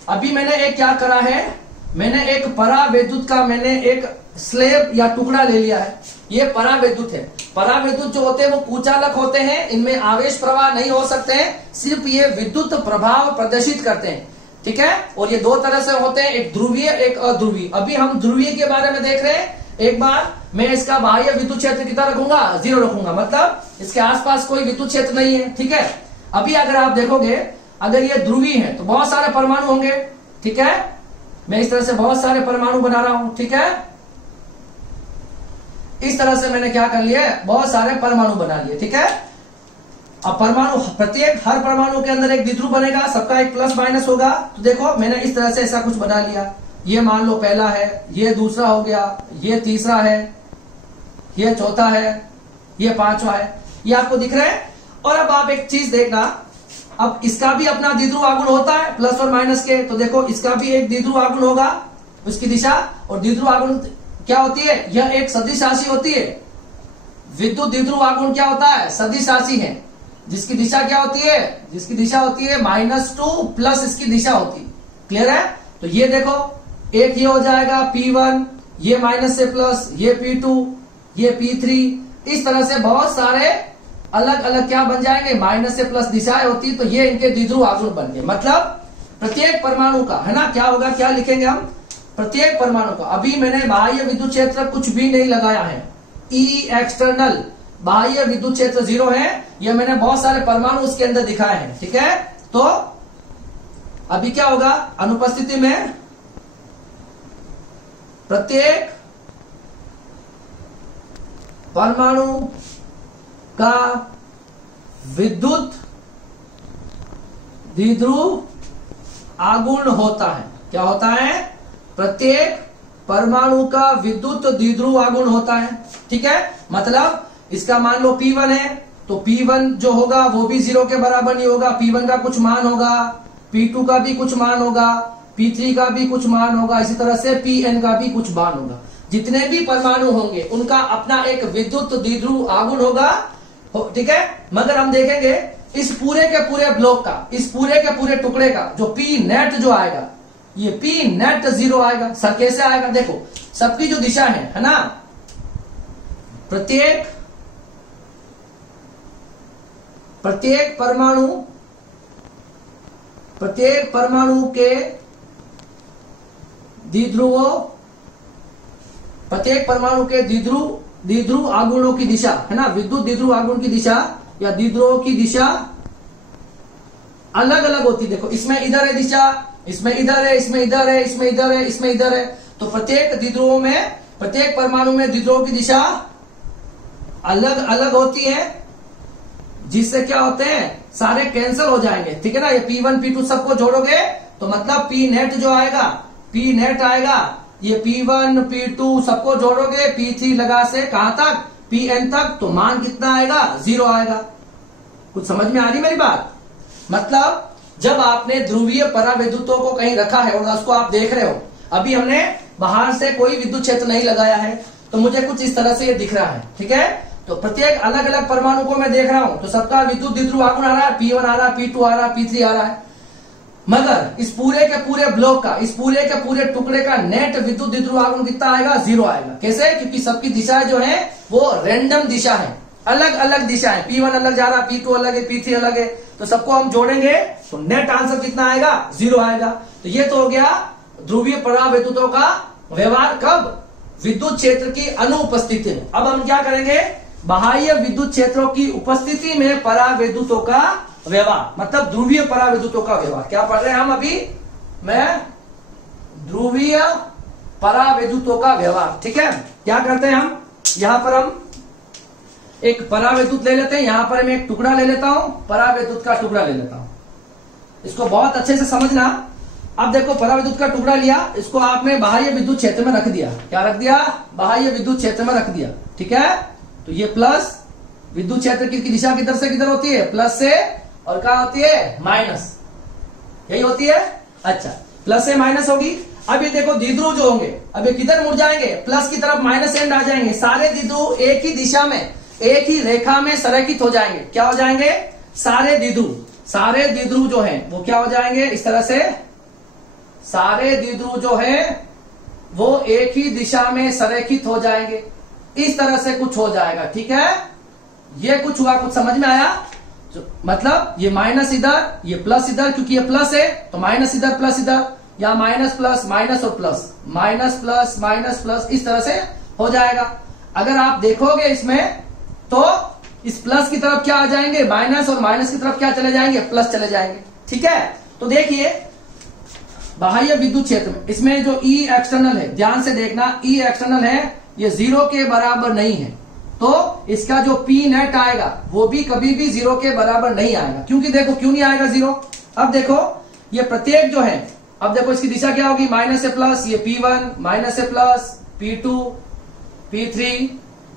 अभी मैंने एक क्या करा है, मैंने एक परावैद्युत का मैंने एक स्लेब या टुकड़ा ले लिया है। ये परावैद्युत है। परावैद्युत जो होते हैं वो कुचालक होते हैं, इनमें आवेश प्रवाह नहीं हो सकते हैं, सिर्फ ये विद्युत प्रभाव प्रदर्शित करते हैं। ठीक है, और ये दो तरह से होते हैं, एक ध्रुवीय एक अध्रुवीय। अभी हम ध्रुवीय के बारे में देख रहे हैं। एक बार मैं इसका बाह्य विद्युत क्षेत्र कितना रखूंगा, 0 रखूंगा, मतलब इसके आसपास कोई विद्युत क्षेत्र नहीं है। ठीक है, अभी अगर आप देखोगे, अगर ये ध्रुवीय है तो बहुत सारे परमाणु होंगे। ठीक है, मैं इस तरह से बहुत सारे परमाणु बना रहा हूं। ठीक है, इस तरह से मैंने क्या कर लिया, बहुत सारे परमाणु बना लिए। ठीक है, अब परमाणु प्रत्येक हर परमाणु के अंदर एक द्विध्रुव बनेगा, सबका एक प्लस माइनस होगा। तो देखो मैंने इस तरह से ऐसा कुछ बना लिया। ये मान लो पहला है, ये दूसरा हो गया, ये तीसरा है, ये चौथा है, ये पांचवा है, ये आपको दिख रहा है। और अब आप एक चीज देखना, अब इसका भी अपना द्विध्रुव आगुण होता है प्लस और माइनस के, तो देखो इसका भी एक द्विध्रुव आगुण होगा, उसकी दिशा। और द्विध्रुव आगुण क्या होती है, यह एक सदिश राशि होती है। विद्युत द्विध्रुव आगुण क्या होता है, सदिश राशि है, जिसकी दिशा क्या होती है, जिसकी दिशा होती है -2 प्लस इसकी दिशा होती है। क्लियर है, तो ये देखो एक ये हो जाएगा P1, ये माइनस से प्लस, ये P2, ये P3, इस तरह से बहुत सारे अलग अलग क्या बन जाएंगे, माइनस से प्लस दिशाएं होती, तो ये इनके द्विध्रुव आगुण बन गए। मतलब प्रत्येक परमाणु का है ना, क्या होगा, क्या लिखेंगे हम, प्रत्येक परमाणु का। अभी मैंने बाह्य विद्युत क्षेत्र कुछ भी नहीं लगाया है, ई एक्सटर्नल बाह्य विद्युत क्षेत्र 0 है, ये मैंने बहुत सारे परमाणु उसके अंदर दिखाए हैं। ठीक है, तो अभी क्या होगा, अनुपस्थिति में प्रत्येक परमाणु का विद्युत द्विध्रुव आगुण होता है। क्या होता है, प्रत्येक परमाणु का विद्युत द्विध्रुव आगुण होता है। ठीक है, मतलब इसका मान लो P1 है, तो P1 जो होगा वो भी 0 के बराबर नहीं होगा, P1 का कुछ मान होगा, P2 का भी कुछ मान होगा, P3 का भी कुछ मान होगा, इसी तरह से Pn का भी कुछ मान होगा। जितने भी परमाणु होंगे उनका अपना एक विद्युत द्विध्रुव आगुण होगा। ठीक है, मगर हम देखेंगे इस पूरे के पूरे ब्लॉक का, इस पूरे के पूरे टुकड़े का जो P नेट जो आएगा, ये P नेट 0 आएगा। सर कैसे आएगा, देखो सबकी जो दिशा है ना, प्रत्येक प्रत्येक परमाणु के द्विध्रुवों, प्रत्येक परमाणु के द्विध्रुव आघूर्णों की दिशा, है ना, विद्युत द्विध्रुव आघूर्ण की दिशा या द्विध्रुवों की दिशा अलग अलग होती है। देखो इसमें इधर है दिशा, इसमें इधर है, इसमें इधर है, इसमें इधर है, इसमें इधर है। तो प्रत्येक द्विध्रुवों में, प्रत्येक परमाणु में द्विध्रुवों की दिशा अलग अलग होती है, जिससे क्या होते हैं, सारे कैंसिल हो जाएंगे, ठीक है ना। ये P1 P2 सबको जोड़ोगे तो मतलब P नेट जो आएगा, P नेट आएगा, ये P1 P2 सबको जोड़ोगे P3 लगा से कहां तक, Pn तक, तो मान कितना आएगा, 0 आएगा। कुछ समझ में आ रही मेरी बात? मतलब जब आपने ध्रुवीय परावैद्युतों को कहीं रखा है और उसको आप देख रहे हो, अभी हमने बाहर से कोई विद्युत क्षेत्र नहीं लगाया है, तो मुझे कुछ इस तरह से ये दिख रहा है, ठीक है। तो प्रत्येक अलग अलग परमाणु को मैं देख रहा हूं, तो सबका विद्युत द्विध्रुव आघूर्ण आ रहा है, P1 आ रहा है, P2 आ रहा है, P3 आ रहा है। मगर इस पूरे के पूरे ब्लॉक का, इस पूरे के पूरे टुकड़े का नेट विद्युत द्विध्रुव आघूर्ण कितना आएगा, 0 आएगा। कैसे? क्योंकि सबकी दिशा जो है वो रैंडम दिशा है, अलग अलग दिशा है। P1 अलग जा रहा है, P2 अलग है, P3 अलग है, तो सबको हम जोड़ेंगे तो नेट आंसर कितना आएगा, 0 आएगा। तो ये तो हो गया ध्रुवीय परावैद्युतों का व्यवहार। कब? विद्युत क्षेत्र की अनुपस्थिति में। अब हम क्या करेंगे, बाह्य विद्युत क्षेत्रों की उपस्थिति में परावैद्युतों का व्यवहार, मतलब ध्रुवीय परावैद्युतों का व्यवहार। क्या पढ़ रहे हैं हम अभी? मैं ध्रुवीय परावैद्युतों का व्यवहार, ठीक है। क्या करते हैं हम, यहां पर हम एक परावैद्युत ले लेते हैं, यहां पर मैं एक टुकड़ा ले लेता हूं, परावैद्युत का टुकड़ा ले लेता हूं। इसको बहुत अच्छे से समझना। अब देखो परावैद्युत का टुकड़ा लिया, इसको आपने बाह्य विद्युत क्षेत्र में रख दिया। क्या रख दिया? बाह्य विद्युत क्षेत्र में रख दिया, ठीक है। तो ये प्लस, विद्युत क्षेत्र की दिशा किधर से किधर होती है, प्लस से, और क्या होती है, माइनस, यही होती है। अच्छा, प्लस से माइनस होगी। अब ये देखो द्विध्रुव जो होंगे, अब ये किधर मुड़ जाएंगे, प्लस की तरफ, माइनस एंड आ जाएंगे। सारे द्विध्रुव एक ही दिशा में, एक ही रेखा में संरेखित हो जाएंगे। क्या हो जाएंगे? सारे द्विध्रुव जो हैं वो क्या हो जाएंगे, इस तरह से सारे द्विध्रुव जो है वो एक ही दिशा में संरेखित हो जाएंगे। इस तरह से कुछ हो जाएगा, ठीक है। ये कुछ हुआ, कुछ समझ में आया? मतलब ये माइनस इधर, ये प्लस इधर, क्योंकि ये प्लस है तो माइनस इधर, प्लस इधर, या माइनस प्लस, माइनस और plus, minus plus, minus plus, इस तरह से हो जाएगा। अगर आप देखोगे इसमें तो इस प्लस की तरफ क्या आ जाएंगे, माइनस, और माइनस की तरफ क्या चले जाएंगे, प्लस चले जाएंगे, ठीक है। तो देखिए बाह्य विद्युत क्षेत्र में इसमें जो E एक्सटर्नल है, ध्यान से देखना, E एक्सटर्नल है, ये 0 के बराबर नहीं है, तो इसका जो P नेट आएगा वो भी कभी भी 0 के बराबर नहीं आएगा। क्योंकि देखो क्यों नहीं आएगा 0? अब देखो ये प्रत्येक जो है, अब देखो इसकी दिशा क्या होगी, माइनस से प्लस, ये P1, माइनस से प्लस, P2, P3,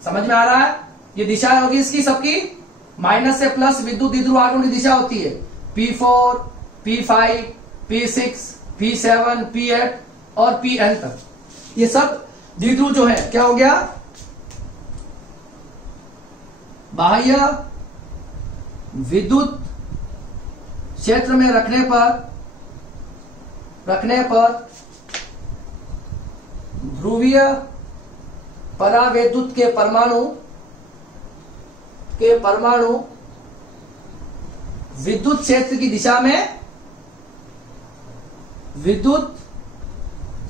समझ में आ रहा है? ये दिशा होगी इसकी सबकी, माइनस से प्लस विद्युत द्विध्रुव आघूर्ण की दिशा होती है, P4, P5, P6, P7, P8 और Pn तक। ये सब द्विध्रुव जो है क्या हो गया, बाह्य विद्युत क्षेत्र में रखने पर ध्रुवीय परावैद्युत के परमाणु विद्युत क्षेत्र की दिशा में, विद्युत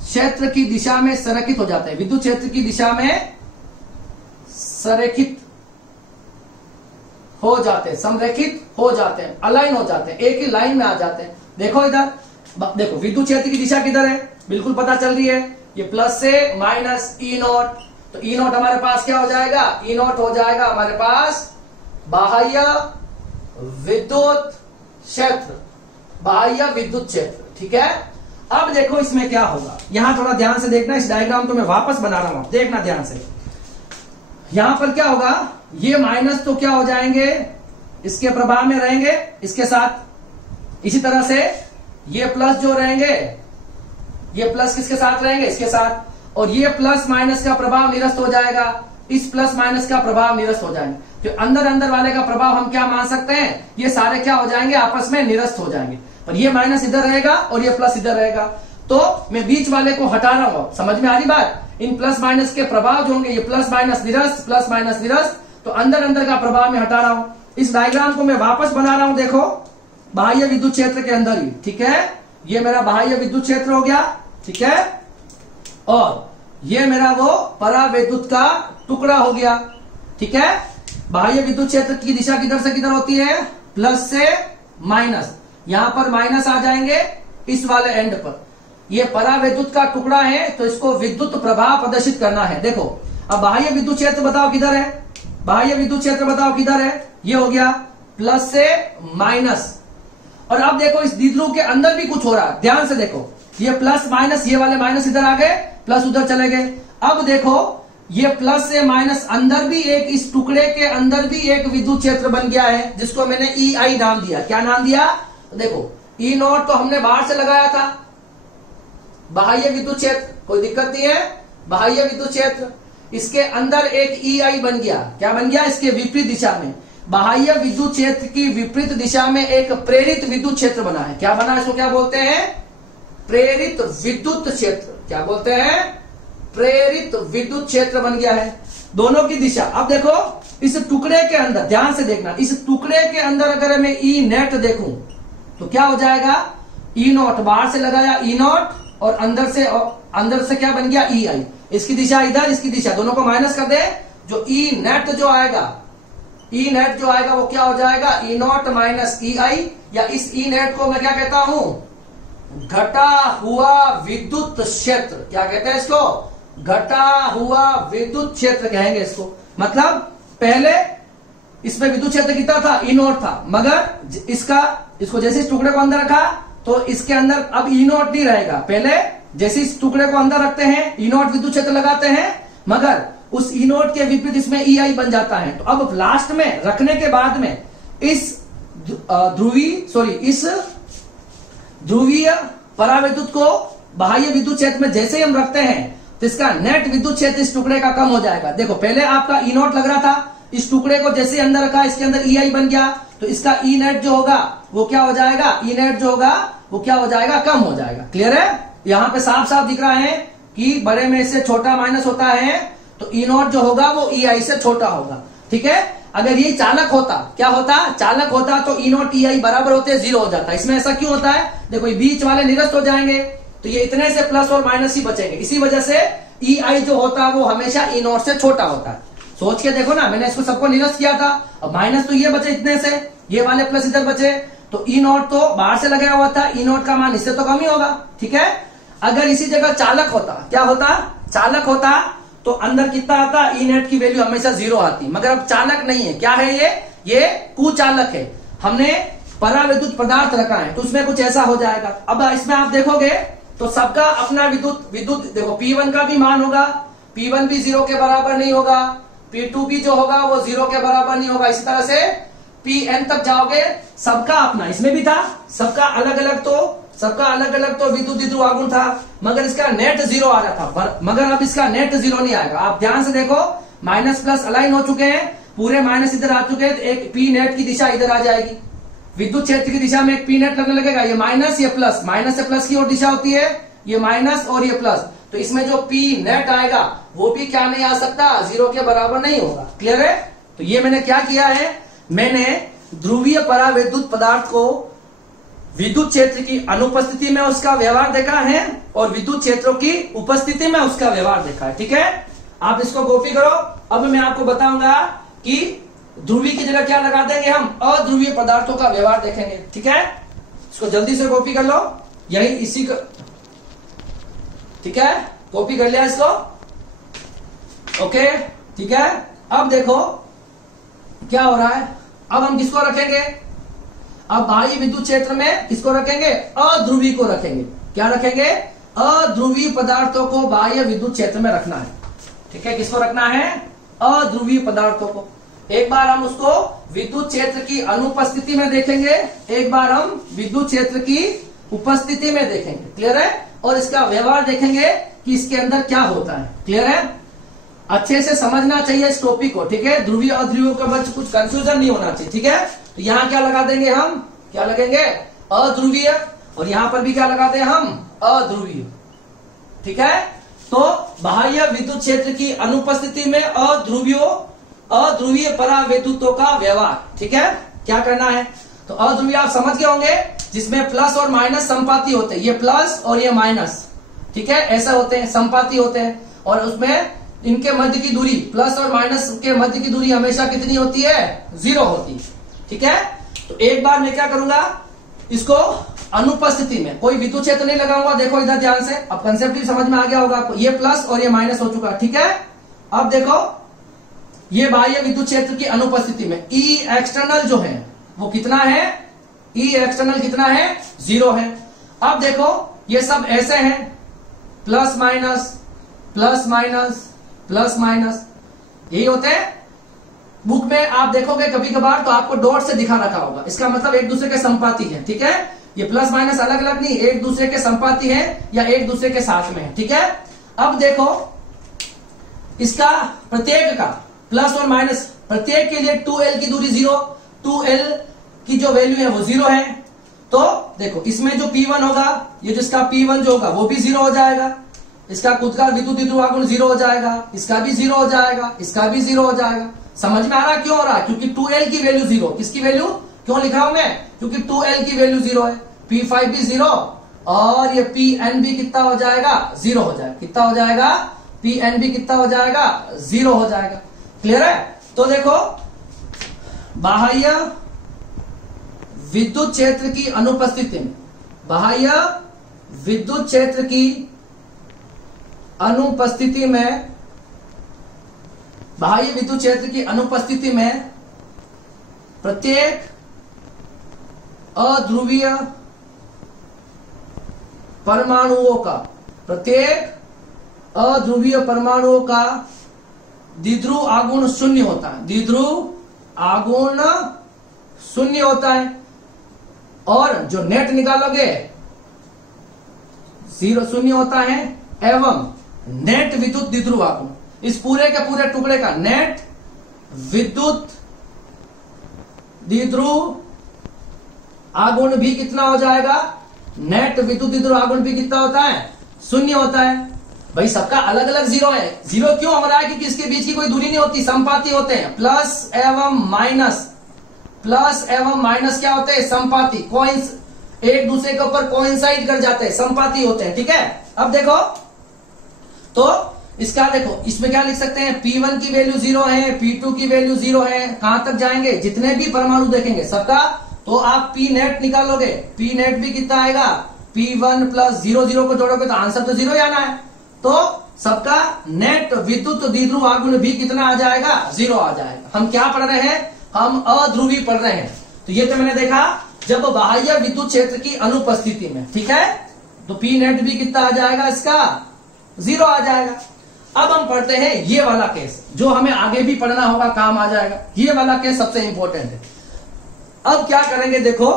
क्षेत्र की दिशा में संरेखित हो जाते हैं। विद्युत क्षेत्र की दिशा में संरेखित हो जाते हैं, संरेखित हो जाते हैं, अलाइन हो जाते हैं, एक ही लाइन में आ जाते हैं। देखो इधर, देखो विद्युत क्षेत्र की दिशा किधर है, बिल्कुल पता चल रही है, ये प्लस से माइनस E0, तो E0 हमारे पास क्या हो जाएगा, E0 हो जाएगा हमारे पास बाह्य विद्युत क्षेत्र, बाह्य विद्युत क्षेत्र, ठीक है। अब देखो इसमें क्या होगा, यहां थोड़ा ध्यान से देखना, इस डायग्राम को मैं वापस बना रहा हूं, देखना ध्यान से। यहां पर क्या होगा, ये माइनस तो क्या हो जाएंगे, इसके प्रभाव में रहेंगे इसके साथ। इसी तरह से ये प्लस जो रहेंगे, ये प्लस किसके साथ रहेंगे, इसके साथ। और ये प्लस माइनस का प्रभाव निरस्त हो जाएगा, इस प्लस माइनस का प्रभाव निरस्त हो जाएंगे। जो अंदर अंदर वाले का प्रभाव हम क्या मान सकते हैं, ये सारे क्या हो जाएंगे, आपस में निरस्त हो जाएंगे। पर ये माइनस इधर रहेगा और ये प्लस इधर रहेगा, तो मैं बीच वाले को हटा रहा हूं। समझ में आ रही बात? इन प्लस माइनस के प्रभाव जो होंगे, ये प्लस माइनस निरस्त, प्लस माइनस निरस्त, तो अंदर अंदर का प्रभाव मैं हटा रहा हूं। इस डायग्राम को मैं वापस बना रहा हूं, देखो बाह्य विद्युत क्षेत्र के अंदर ही, ठीक है। ये मेरा बाह्य विद्युत क्षेत्र हो गया, ठीक है, और ये मेरा वो परावैद्युत का टुकड़ा हो गया, ठीक है। बाह्य विद्युत क्षेत्र की दिशा किधर से किधर होती है, प्लस से माइनस, यहां पर माइनस आ जाएंगे इस वाले एंड पर। ये परावैद्युत का टुकड़ा है, तो इसको विद्युत प्रभाव प्रदर्शित करना है। देखो अब बाह्य विद्युत क्षेत्र बताओ किधर है, बाह्य विद्युत क्षेत्र बताओ किधर है, ये हो गया प्लस से माइनस। और अब देखो इस द्विध्रुव के अंदर भी कुछ हो रहा है, ध्यान से देखो, ये प्लस माइनस, ये वाले माइनस इधर आ गए, प्लस उधर चले गए। अब देखो ये प्लस से माइनस अंदर भी एक, इस टुकड़े के अंदर भी एक विद्युत क्षेत्र बन गया है, जिसको मैंने ई आई नाम दिया। क्या नाम दिया, तो देखो ई नॉट तो हमने बाहर से लगाया था, बाह्य विद्युत क्षेत्र, कोई दिक्कत नहीं है, बाह्य विद्युत क्षेत्र, इसके अंदर एक ई आई बन गया। क्या बन गया, इसके विपरीत दिशा में, बाह्य विद्युत क्षेत्र की विपरीत दिशा में एक प्रेरित विद्युत क्षेत्र बना है। क्या बना है, इसको क्या बोलते हैं, प्रेरित विद्युत क्षेत्र। क्या बोलते हैं, प्रेरित विद्युत क्षेत्र बन गया है, दोनों की दिशा। अब देखो इस टुकड़े के अंदर, ध्यान से देखना, इस टुकड़े के अंदर अगर मैं ई नेट देखूं तो क्या हो जाएगा, ई नॉट, बाहर से लगाया ई नॉट, और अंदर से क्या बन गया, ई आई। इसकी दिशा इधर, इसकी दिशा, दोनों को माइनस कर दे, जो ई नेट जो आएगा, ई नेट जो आएगा वो क्या हो जाएगा, ई नॉट माइनस ई आई, या इस ई नेट को मैं क्या कहता हूं, घटा हुआ विद्युत क्षेत्र। क्या कहते हैं इसको, घटा हुआ विद्युत क्षेत्र कहेंगे इसको। मतलब पहले इसमें विद्युत क्षेत्र कितना था, ई नॉट था, मगर इसको जैसे इस टुकड़े को अंदर रखा तो इसके अंदर अब ई नॉट नहीं रहेगा। पहले जैसे इस टुकड़े को अंदर रखते हैं, ई नॉट विद्युत क्षेत्र लगाते हैं, मगर उस ई नॉट के विपरीत इसमें ई आई बन जाता है। तो अब लास्ट में रखने के बाद में इस ध्रुवीय परावैद्युत को बाह्य विद्युत क्षेत्र में जैसे ही हम रखते हैं तो इसका नेट विद्युत क्षेत्र इस टुकड़े का कम हो जाएगा। देखो पहले आपका ई नॉट लग रहा था, इस टुकड़े को जैसे ही अंदर रखा, इसके अंदर ई आई बन गया, तो इसका ई नेट जो होगा वो क्या हो जाएगा, ई नेट जो होगा वो क्या हो जाएगा, कम हो जाएगा। क्लियर है, यहां पे साफ साफ दिख रहा है कि बड़े में से छोटा माइनस होता है, तो ई नॉट जो होगा वो ई आई से छोटा होगा, ठीक है। अगर ये चालक होता, क्या होता, चालक होता, तो ई नॉट ई आई बराबर होते 0 हो जाता। इसमें ऐसा क्यों होता है, देखो ये बीच वाले निरस्त हो जाएंगे, तो ये इतने से प्लस और माइनस ही बचेंगे। इसी वजह से ई आई जो होता है वो हमेशा ई नॉट से छोटा होता है। सोच के देखो ना, मैंने इसको सबको निरस्त किया था, अब माइनस तो ये बचे इतने से, ये वाले प्लस इधर बचे, तो ई नॉट तो बाहर से लगाया हुआ था, ई नॉट का मान इससे तो कम ही होगा, ठीक है। अगर इसी जगह चालक होता, क्या होता, चालक होता, तो अंदर कितना आता, ई नेट की वैल्यू हमेशा 0 आती, मगर अब चालक नहीं है। क्या है ये कुचालक है। हमने परावैद्युत पदार्थ रखा है तो उसमें कुछ ऐसा हो जाएगा। अब इसमें आप देखोगे तो सबका अपना विद्युत देखो, P1 का भी मान होगा, P1 भी 0 के बराबर नहीं होगा, P2 भी जो होगा वो 0 के बराबर नहीं होगा। इसी तरह से Pn तक जाओगे, सबका अपना, इसमें भी था, सबका अलग अलग तो विद्युत द्विध्रुव आघूर्ण था, मगर इसका नेट 0 आ रहा था, मगर अब इसका नेट 0 नहीं आएगा। आप ध्यान से देखो, माइनस प्लस अलाइन हो चुके हैं, पूरे माइनस इधर आ चुके हैं, तो एक पी नेट की दिशा इधर आ जाएगी, विद्युत क्षेत्र की दिशा में एक पी नेट लगने लगेगा। ये माइनस, ये प्लस, माइनस से प्लस की ओर दिशा होती है, ये माइनस और ये प्लस, तो इसमें जो पी नेट आएगा वो भी क्या नहीं आ सकता, 0 के बराबर नहीं होगा। क्लियर है। तो ये मैंने क्या किया है, मैंने ध्रुवीय परावैद्युत पदार्थ को विद्युत क्षेत्र की अनुपस्थिति में उसका व्यवहार देखा है और विद्युत क्षेत्रों की उपस्थिति में उसका व्यवहार देखा है, ठीक है। आप इसको कॉपी करो। अब मैं आपको बताऊंगा कि ध्रुवी की जगह क्या लगा देंगे, हम अध्रुवीय पदार्थों का व्यवहार देखेंगे, ठीक है। इसको जल्दी से कॉपी कर लो, यही इसी का, ठीक है, कॉपी कर लिया इसको, ओके, ठीक है। अब देखो क्या हो रहा है, अब हम किसको रखेंगे, अब बाह्य विद्युत क्षेत्र में किसको रखेंगे, अध्रुवी को रखेंगे। क्या रखेंगे, अध्रुवीय पदार्थों को बाह्य विद्युत क्षेत्र में रखना है, ठीक है। किसको रखना है, अध्रुवीय पदार्थों को। एक बार हम उसको विद्युत क्षेत्र की अनुपस्थिति में देखेंगे, एक बार हम विद्युत क्षेत्र की उपस्थिति में देखेंगे, क्लियर है। और इसका व्यवहार देखेंगे कि इसके अंदर क्या होता है, क्लियर है। अच्छे से समझना चाहिए इस टॉपिक को, ठीक है। ध्रुवीय अध्रुवीय के बीच कुछ कंफ्यूजन नहीं होना चाहिए, ठीक है। तो यहां क्या लगा देंगे हम, क्या लगेंगे, अध्रुवीय, और यहां पर भी क्या लगाते हैं हम, अध्रुवीय, ठीक है। तो बाह्य विद्युत क्षेत्र की अनुपस्थिति में अध्रुवियों अध्रुवीय परावैद्युतों का व्यवहार। ठीक है, क्या करना है? तो अध्रुवीय आप समझ गए होंगे, जिसमें प्लस और माइनस संपाती होते हैं, ये प्लस और ये माइनस, ठीक है, ऐसा होते हैं, संपाती होते हैं। और उसमें इनके मध्य की दूरी, प्लस और माइनस के मध्य की दूरी हमेशा कितनी होती है? 0 होती है। ठीक है, तो एक बार मैं क्या करूंगा, इसको अनुपस्थिति में कोई विद्युत क्षेत्र नहीं लगाऊंगा। देखो इधर ध्यान से, अब कंसेप्ट भी समझ में आ गया होगा आपको। ये प्लस और ये माइनस हो चुका। ठीक है, अब देखो ये बाह्य विद्युत क्षेत्र की अनुपस्थिति में ई एक्सटर्नल जो है वो कितना है? ई एक्सटर्नल कितना है? 0 है। अब देखो ये सब ऐसे हैं, plus minus plus minus plus minus, यही होते हैं। बुक में आप देखोगे कभी कभार तो आपको डॉट से दिखा रखा होगा, इसका मतलब एक दूसरे के संपाती है। ठीक है, ये प्लस माइनस अलग अलग नहीं, एक दूसरे के संपाती है या एक दूसरे के साथ में है। ठीक है, अब देखो इसका प्रत्येक का प्लस और माइनस, प्रत्येक के लिए 2l की दूरी 0, 2l की जो वैल्यू है वो 0 है। तो देखो इसमें जो P1 होगा, ये जिसका P1 जो होगा वो भी 0 हो जाएगा, इसका खुद का विद्युत द्विध्रुवागुण 0 हो जाएगा, इसका भी 0 हो जाएगा, इसका भी 0 हो जाएगा। समझ में आ रहा क्यों हो रहा है? क्योंकि 2l की वैल्यू 0, किसकी वैल्यू क्यों लिखा हूं मैं? क्योंकि 2l की वैल्यू 0 है, P5 भी 0 और ये Pn भी कितना हो जाएगा? 0 हो जाएगा। कितना हो जाएगा? Pn भी कितना हो जाएगा? 0 हो जाएगा। क्लियर है? तो देखो बाह्य विद्युत क्षेत्र की अनुपस्थिति में, बाह्य विद्युत क्षेत्र की अनुपस्थिति में, बाह्य विद्युत क्षेत्र की अनुपस्थिति में प्रत्येक अध्रुवीय परमाणुओं का, प्रत्येक अध्रुवीय परमाणुओं का द्विध्रुव आघूर्ण 0 होता है। द्विध्रुव आघूर्ण 0 होता है और जो नेट निकालोगे 0 होता है, एवं नेट विद्युत द्विध्रुव आघूर्ण, इस पूरे के पूरे टुकड़े का नेट विद्युत द्विध्रुव आघूर्ण भी कितना हो जाएगा? नेट विद्युत द्विध्रुव आघूर्ण भी कितना होता है? 0 होता है। भाई सबका अलग अलग 0 है। 0 क्यों हो रहा है? क्योंकि इसके बीच की कोई दूरी नहीं होती, संपाती होते हैं। प्लस एवं माइनस, प्लस एवं माइनस क्या होते हैं? संपाती, कोइंस, एक दूसरे के ऊपर कोइंसाइड कर जाते हैं, संपाती होते हैं। ठीक है, अब देखो तो इसका देखो, इसमें क्या लिख सकते हैं? P1 की वैल्यू 0 है, P2 की वैल्यू 0 है। कहां तक जाएंगे? जितने भी परमाणु देखेंगे सबका, तो आप P नेट निकालोगे, P नेट भी कितना आएगा? P1 प्लस 0 को जोड़ोगे तो आंसर तो 0 ही आना है। तो सबका नेट विद्युत द्विध्रुव आघूर्ण भी कितना आ जाएगा? 0 आ जाएगा। हम क्या पढ़ रहे हैं? हम अध्रुवी पढ़ रहे हैं। तो ये तो मैंने देखा जब बाह्य विद्युत क्षेत्र की अनुपस्थिति में, ठीक है, तो P नेट भी कितना आ जाएगा? इसका 0 आ जाएगा। अब हम पढ़ते हैं ये वाला केस, जो हमें आगे भी पढ़ना होगा, काम आ जाएगा। ये वाला केस सबसे इंपॉर्टेंट है। अब क्या करेंगे देखो,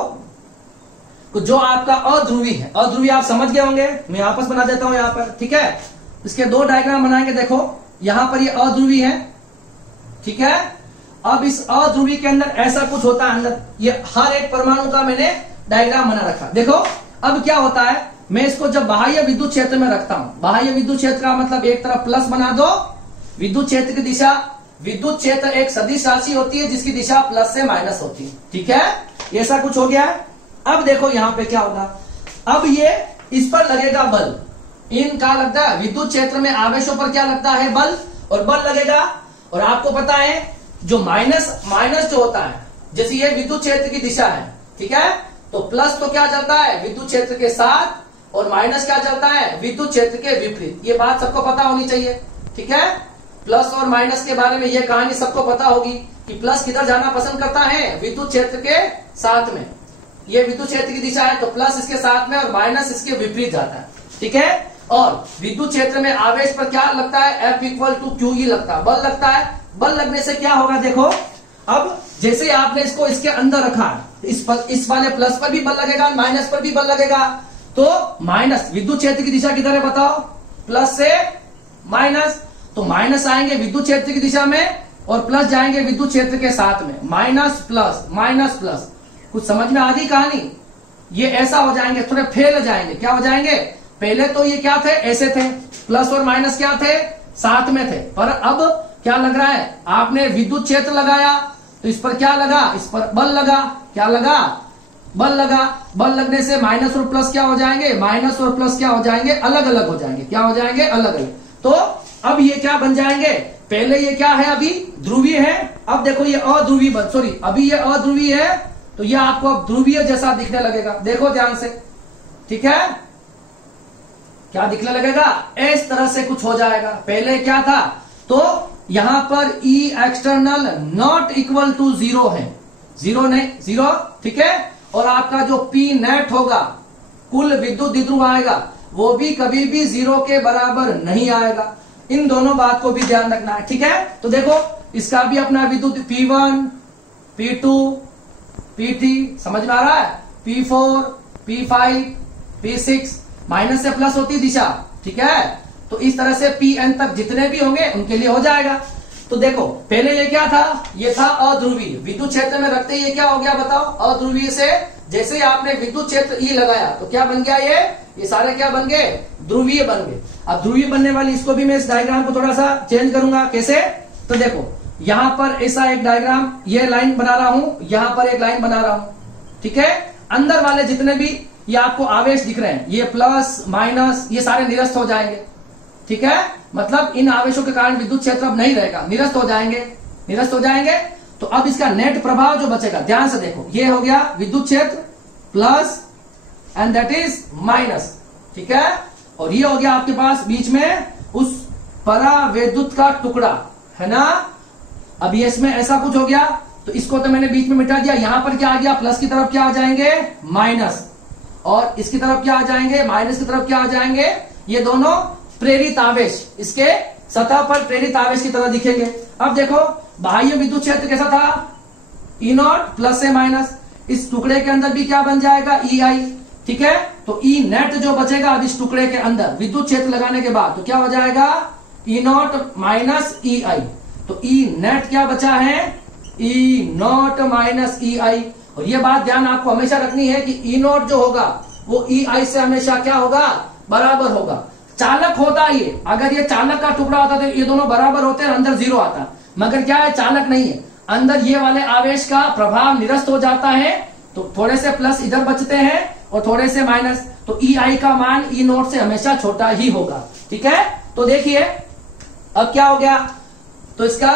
तो जो आपका अध्रुवी है, अध्रुवी आप समझ गए होंगे, मैं आपस बना देता हूं यहां पर। ठीक है, इसके 2 डायग्राम बनाएंगे। देखो यहां पर ये अध्रुवी है, ठीक है। अब इस अध्रुवी के अंदर ऐसा कुछ होता है, अंदर ये हर एक परमाणु का मैंने डायग्राम बना रखा। देखो अब क्या होता है, मैं इसको जब बाह्य विद्युत क्षेत्र में रखता हूं, बाह्य विद्युत क्षेत्र का मतलब एक तरफ प्लस बना दो, विद्युत क्षेत्र की दिशा, विद्युत क्षेत्र एक सदिश राशि होती है जिसकी दिशा प्लस से माइनस होती है। ठीक है, ऐसा कुछ हो गया है। अब देखो यहां पे क्या होगा, अब ये इस पर लगेगा बल, इन का लगता है विद्युत क्षेत्र में आवेशों पर क्या लगता है? बल, और बल लगेगा। और आपको पता है जो माइनस जो होता है, जैसे ये विद्युत क्षेत्र की दिशा है, ठीक है, तो प्लस तो क्या चलता है? विद्युत क्षेत्र के साथ, और माइनस क्या चलता है? विद्युत क्षेत्र के विपरीत। ये बात सबको पता होनी चाहिए। ठीक है, प्लस और माइनस के बारे में ये कहानी सबको पता होगी कि प्लस किधर जाना पसंद करता है? विद्युत क्षेत्र के साथ में। ये विद्युत क्षेत्र की दिशा है तो प्लस इसके साथ में और माइनस इसके विपरीत जाता है। ठीक है, और विद्युत क्षेत्र में आवेश पर क्या लगता है? F = QE लगता है, बल लगता है। बल लगने से क्या होगा देखो, अब जैसे आपने इसको इसके अंदर रखा है, इस वाले प्लस पर भी बल लगेगा, माइनस पर भी बल लगेगा। तो माइनस, विद्युत क्षेत्र की दिशा किधर है बताओ? प्लस से माइनस, तो माइनस आएंगे विद्युत क्षेत्र की दिशा में और प्लस जाएंगे विद्युत क्षेत्र के साथ में। माइनस प्लस माइनस प्लस, कुछ समझ में आ रही कहानी? ये ऐसा हो जाएंगे, थोड़े फैल जाएंगे। क्या हो जाएंगे? पहले तो ये क्या थे? ऐसे थे, प्लस और माइनस क्या थे? साथ में थे, पर अब क्या लग रहा है, आपने विद्युत क्षेत्र लगाया तो इस पर क्या लगा, इस पर बल लगा, क्या लगा, बल लगा। बल लगने से माइनस और प्लस क्या हो जाएंगे, माइनस और प्लस क्या हो जाएंगे, अलग अलग हो जाएंगे, क्या हो जाएंगे, अलग अलग। तो अब ये क्या बन जाएंगे, पहले ये क्या है, अभी ध्रुवीय है, अब देखो ये अध्रुवीय सॉरी अभी ये अध्रुवीय है, तो ये आपको अब ध्रुवीय जैसा दिखने लगेगा। देखो ध्यान से, ठीक है, क्या दिखने लगेगा, इस तरह से कुछ हो जाएगा। पहले क्या था, तो यहां पर E external not equal to 0 है, 0 नहीं, 0, ठीक है। और आपका जो P नेट होगा, कुल विद्युत द्विध्रुव आएगा, वो भी कभी भी 0 के बराबर नहीं आएगा। इन दोनों बात को भी ध्यान रखना है, ठीक है। तो देखो इसका भी अपना विद्युत P1, P2, P3 समझ में आ रहा है, P4, P5, P6, माइनस से प्लस होती दिशा, ठीक है। तो इस तरह से Pn तक जितने भी होंगे उनके लिए हो जाएगा। तो देखो पहले ये क्या था, ये था अध्रुवीय, विद्युत क्षेत्र में रखते ही ये क्या हो गया बताओ, अध्रुवीय से जैसे ही आपने विद्युत क्षेत्र E लगाया तो क्या बन गया, ये सारे क्या बन गए, ध्रुवीय बन गए। अब ध्रुवीय बनने वाली इसको भी मैं इस डायग्राम को थोड़ा सा चेंज करूंगा, कैसे, तो देखो यहां पर ऐसा एक डायग्राम, ये लाइन बना रहा हूं, यहां पर एक लाइन बना रहा हूं, ठीक है। अंदर वाले जितने भी ये आपको आवेश दिख रहे हैं, ये प्लस माइनस, ये सारे निरस्त हो जाएंगे, ठीक है। मतलब इन आवेशों के कारण विद्युत क्षेत्र अब नहीं रहेगा, निरस्त हो जाएंगे, निरस्त हो जाएंगे। तो अब इसका नेट प्रभाव जो बचेगा, ध्यान से देखो, ये हो गया विद्युत क्षेत्र plus and that is minus, ठीक है। और ये हो गया आपके पास बीच में उस परावैद्युत का टुकड़ा, है ना। अब ये इसमें ऐसा कुछ हो गया, तो इसको तो मैंने बीच में मिटा दिया। यहां पर क्या आ गया, प्लस की तरफ क्या आ जाएंगे, माइनस, और इसकी तरफ क्या आ जाएंगे, माइनस की तरफ क्या आ जाएंगे, ये दोनों प्रेरित आवेश, इसके सतह पर प्रेरित आवेश की तरह दिखेंगे। अब देखो बाह्य विद्युत क्षेत्र कैसा था, E नॉट प्लस से माइनस, इस टुकड़े के अंदर भी क्या बन जाएगा, EI, ठीक है। तो E नेट जो बचेगा अब इस टुकड़े के अंदर विद्युत क्षेत्र लगाने के बाद, तो क्या हो जाएगा, E नॉट माइनस EI। तो E नेट क्या बचा है, E नॉट माइनस EI। और ये बात ध्यान आपको हमेशा रखनी है कि E नॉट जो होगा वो EI से हमेशा क्या होगा, बराबर होगा। चालक होता ये, अगर ये चालक का टुकड़ा होता तो ये दोनों बराबर होते हैं, अंदर 0 आता, मगर क्या है, चालक नहीं है, अंदर ये वाले आवेश का प्रभाव निरस्त हो जाता है, तो थोड़े से प्लस इधर बचते हैं और थोड़े से माइनस, तो EI का मान E नॉट से हमेशा छोटा ही होगा, ठीक है। तो देखिए अब क्या हो गया, तो इसका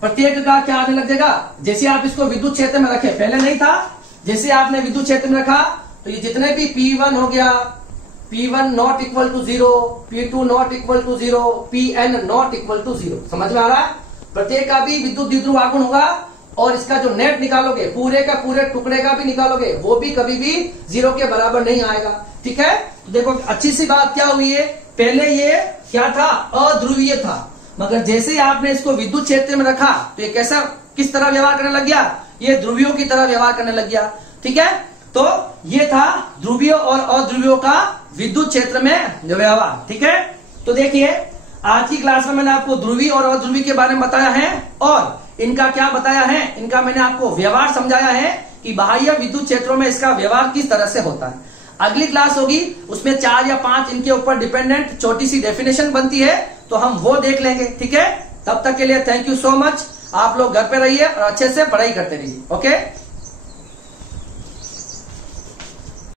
प्रत्येक का क्या आने लग जाएगा, जैसे आप इसको विद्युत क्षेत्र में रखे, पहले नहीं था, जैसे आपने विद्युत क्षेत्र में रखा तो ये जितने भी P1 हो गया, P1 not equal to 0, P2 not equal to 0, Pn not equal to 0, समझ में आ रहा है। प्रत्येक का भी विद्युत द्विध्रुव आघूर्ण होगा, और इसका जो नेट निकालोगे पूरे का पूरे टुकड़े का भी निकालोगे, वो भी कभी भी 0 के बराबर नहीं आएगा, ठीक है। तो देखो अच्छी सी बात क्या हुई है, पहले ये क्या था, अध्रुवीय था, मगर जैसे ही आपने इसको विद्युत क्षेत्र में रखा तो ये कैसा, किस तरह व्यवहार करने लग गया, ये ध्रुवियों की तरह व्यवहार करने लग गया, ठीक है। तो ये था ध्रुवीय और अध्रुवियों का विद्युत क्षेत्र में व्यवहार, ठीक है। तो देखिए आज की क्लास में मैंने आपको ध्रुवीय और अध्रुवीय के बारे में बताया है, और इनका क्या बताया है, इनका मैंने आपको व्यवहार समझाया है कि बाह्य विद्युत क्षेत्रों में इसका व्यवहार किस तरह से होता है। अगली क्लास होगी उसमें 4 या 5 इनके ऊपर डिपेंडेंट छोटी सी डेफिनेशन बनती है, तो हम वो देख लेंगे, ठीक है। तब तक के लिए थैंक यू सो मच। आप लोग घर पे रहिए और अच्छे से पढ़ाई करते रहिए, ओके।